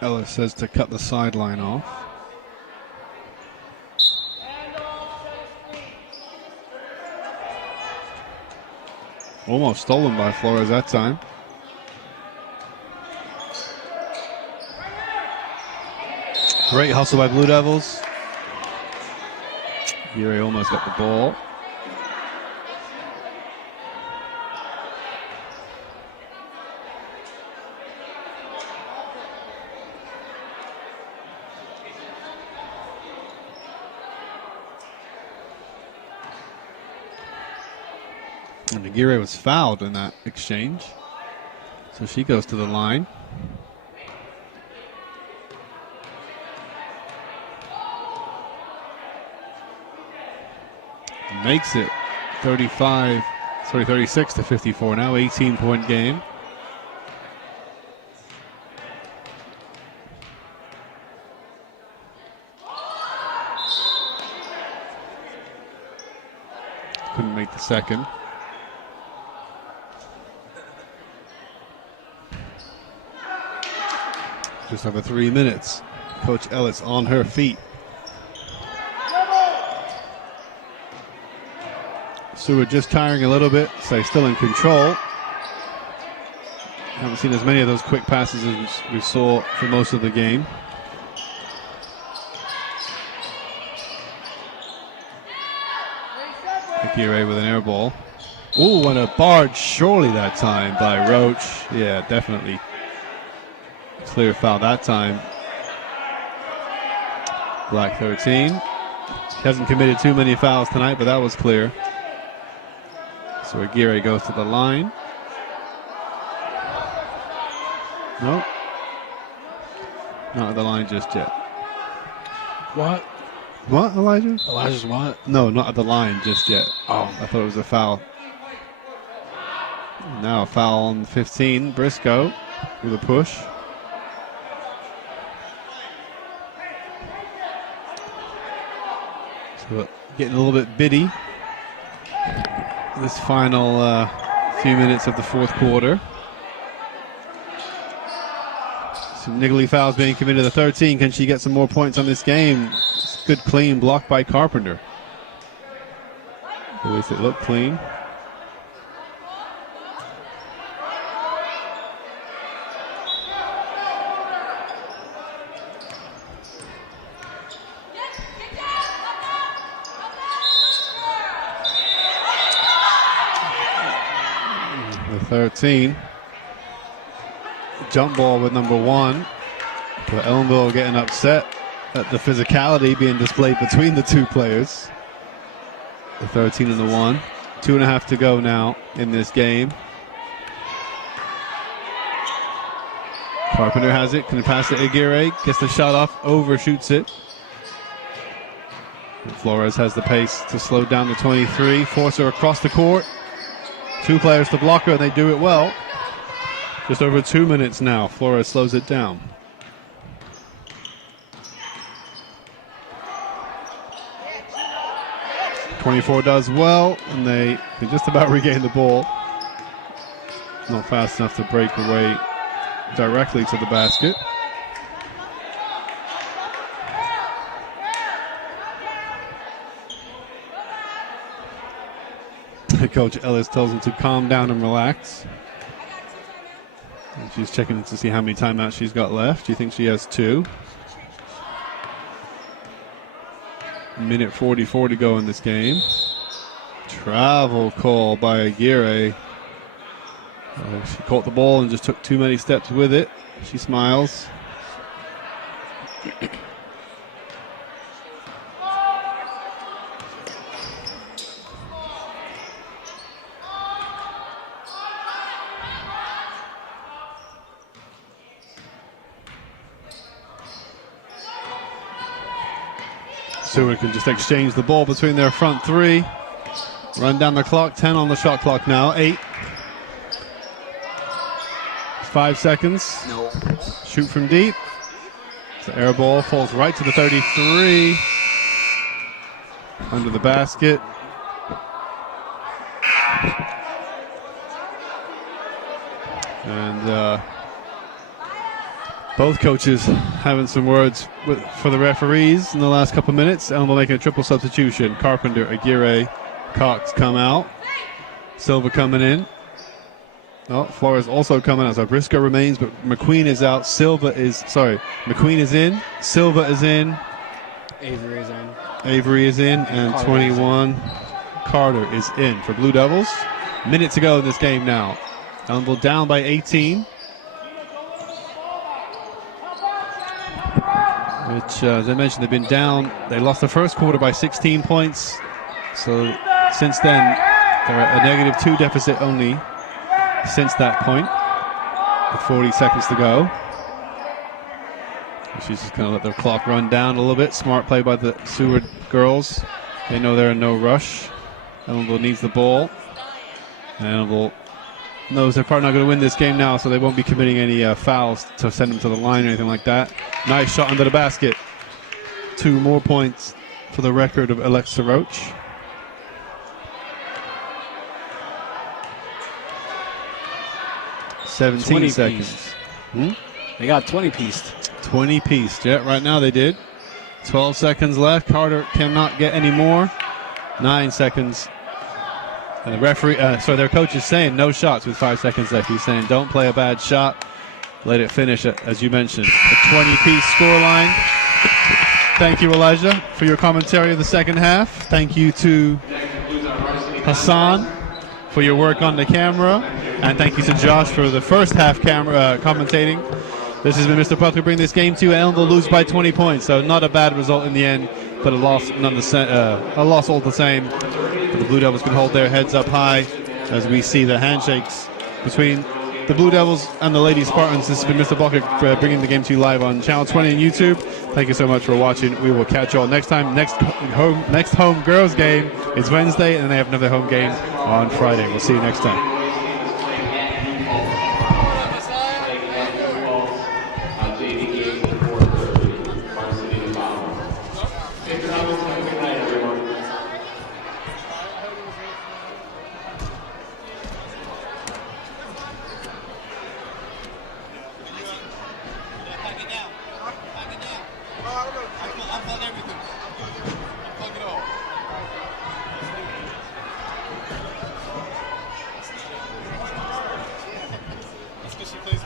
Ellis says to cut the sideline off. Almost stolen by Flores that time. Great hustle by Blue Devils. Aguirre almost got the ball. And Aguirre was fouled in that exchange. So she goes to the line. Makes it 36 to 54 now, 18-point game. Couldn't make the second. Just over 3 minutes. Coach Ellis on her feet. Seward just tiring a little bit, so still in control. Haven't seen as many of those quick passes as we saw for most of the game. Aguirre with an air ball. Ooh, and a barge surely that time by Roach. Yeah, definitely. Clear foul that time. Black 13. He hasn't committed too many fouls tonight, but that was clear. So Aguirre goes to the line. Nope. Not at the line just yet. What? What, Elijah? Elijah's what? No, not at the line just yet. Oh, I thought it was a foul. Now a foul on 15. Briscoe with a push. So getting a little bit bitty this final few minutes of the fourth quarter. Some niggly fouls being committed to 13. Can she get some more points on this game? Good clean block by Carpenter. At least it looked clean. The 13. Jump ball with number 1. But Ellenville getting upset at the physicality being displayed between the two players. The 13 and the 1. 2.5 to go now in this game. Carpenter has it. Can pass it to Aguirre. Gets the shot off. Overshoots it. And Flores has the pace to slow down the 23. Force her across the court. 2 players to block her, and they do it well. Just over 2 minutes now. Flores slows it down. .24 does well, and they can just about regain the ball. Not fast enough to break away directly to the basket. Coach Ellis tells him to calm down and relax. And she's checking to see how many timeouts she's got left. She thinks she has 2. Minute 44 to go in this game. Travel call by Aguirre. She caught the ball and just took too many steps with it. She smiles. Seward can just exchange the ball between their front 3. Run down the clock. 10 on the shot clock now. 8. 5 seconds. No. Shoot from deep. The air ball falls right to the 33. Under the basket. And both coaches having some words for the referees in the last couple minutes. Elmo making a triple substitution. Carpenter, Aguirre, Cox come out. Silva coming in. Oh, Flores also coming out. So Briscoe remains, but McQueen is out. McQueen is in. Silva is in. Avery is in. And Carter 21, Carter is in for Blue Devils. Minute to go in this game now. Ellenville down by 18. Which, as I mentioned, they've been down. They lost the first quarter by 16 points. So since then, they're at a -2 deficit only since that point, with 40 seconds to go. She's just going to let their clock run down a little bit. Smart play by the Seward girls. They know they're in no rush. Ellenville needs the ball. And Ellenville knows they're probably not going to win this game now, so they won't be committing any fouls to send them to the line or anything like that. Nice shot under the basket. 2 more points for the record of Alexa Roach. $20 seconds. They got 20-pieced. 20-pieced. Yeah, right now they did. 12 seconds left. Carter cannot get any more. 9 seconds. And the referee, their coach is saying no shots with 5 seconds left. He's saying don't play a bad shot. Let it finish, as you mentioned. The 20-piece scoreline. Thank you, Elijah, for your commentary of the second half. Thank you to Hassan for your work on the camera. And thank you to Josh for the first half camera commentating. This has been Mr. Pucker bringing this game to you. Ellenville lose by 20 points, so not a bad result in the end, but a loss all the same. But the Blue Devils can hold their heads up high as we see the handshakes between the Blue Devils and the Lady Spartans. This has been Mr. Bucket bringing the game to you live on Channel 20 on YouTube. Thank you so much for watching. We will catch you all next time. Next home girls game is Wednesday, and then they have another home game on Friday. We'll see you next time. That's because she plays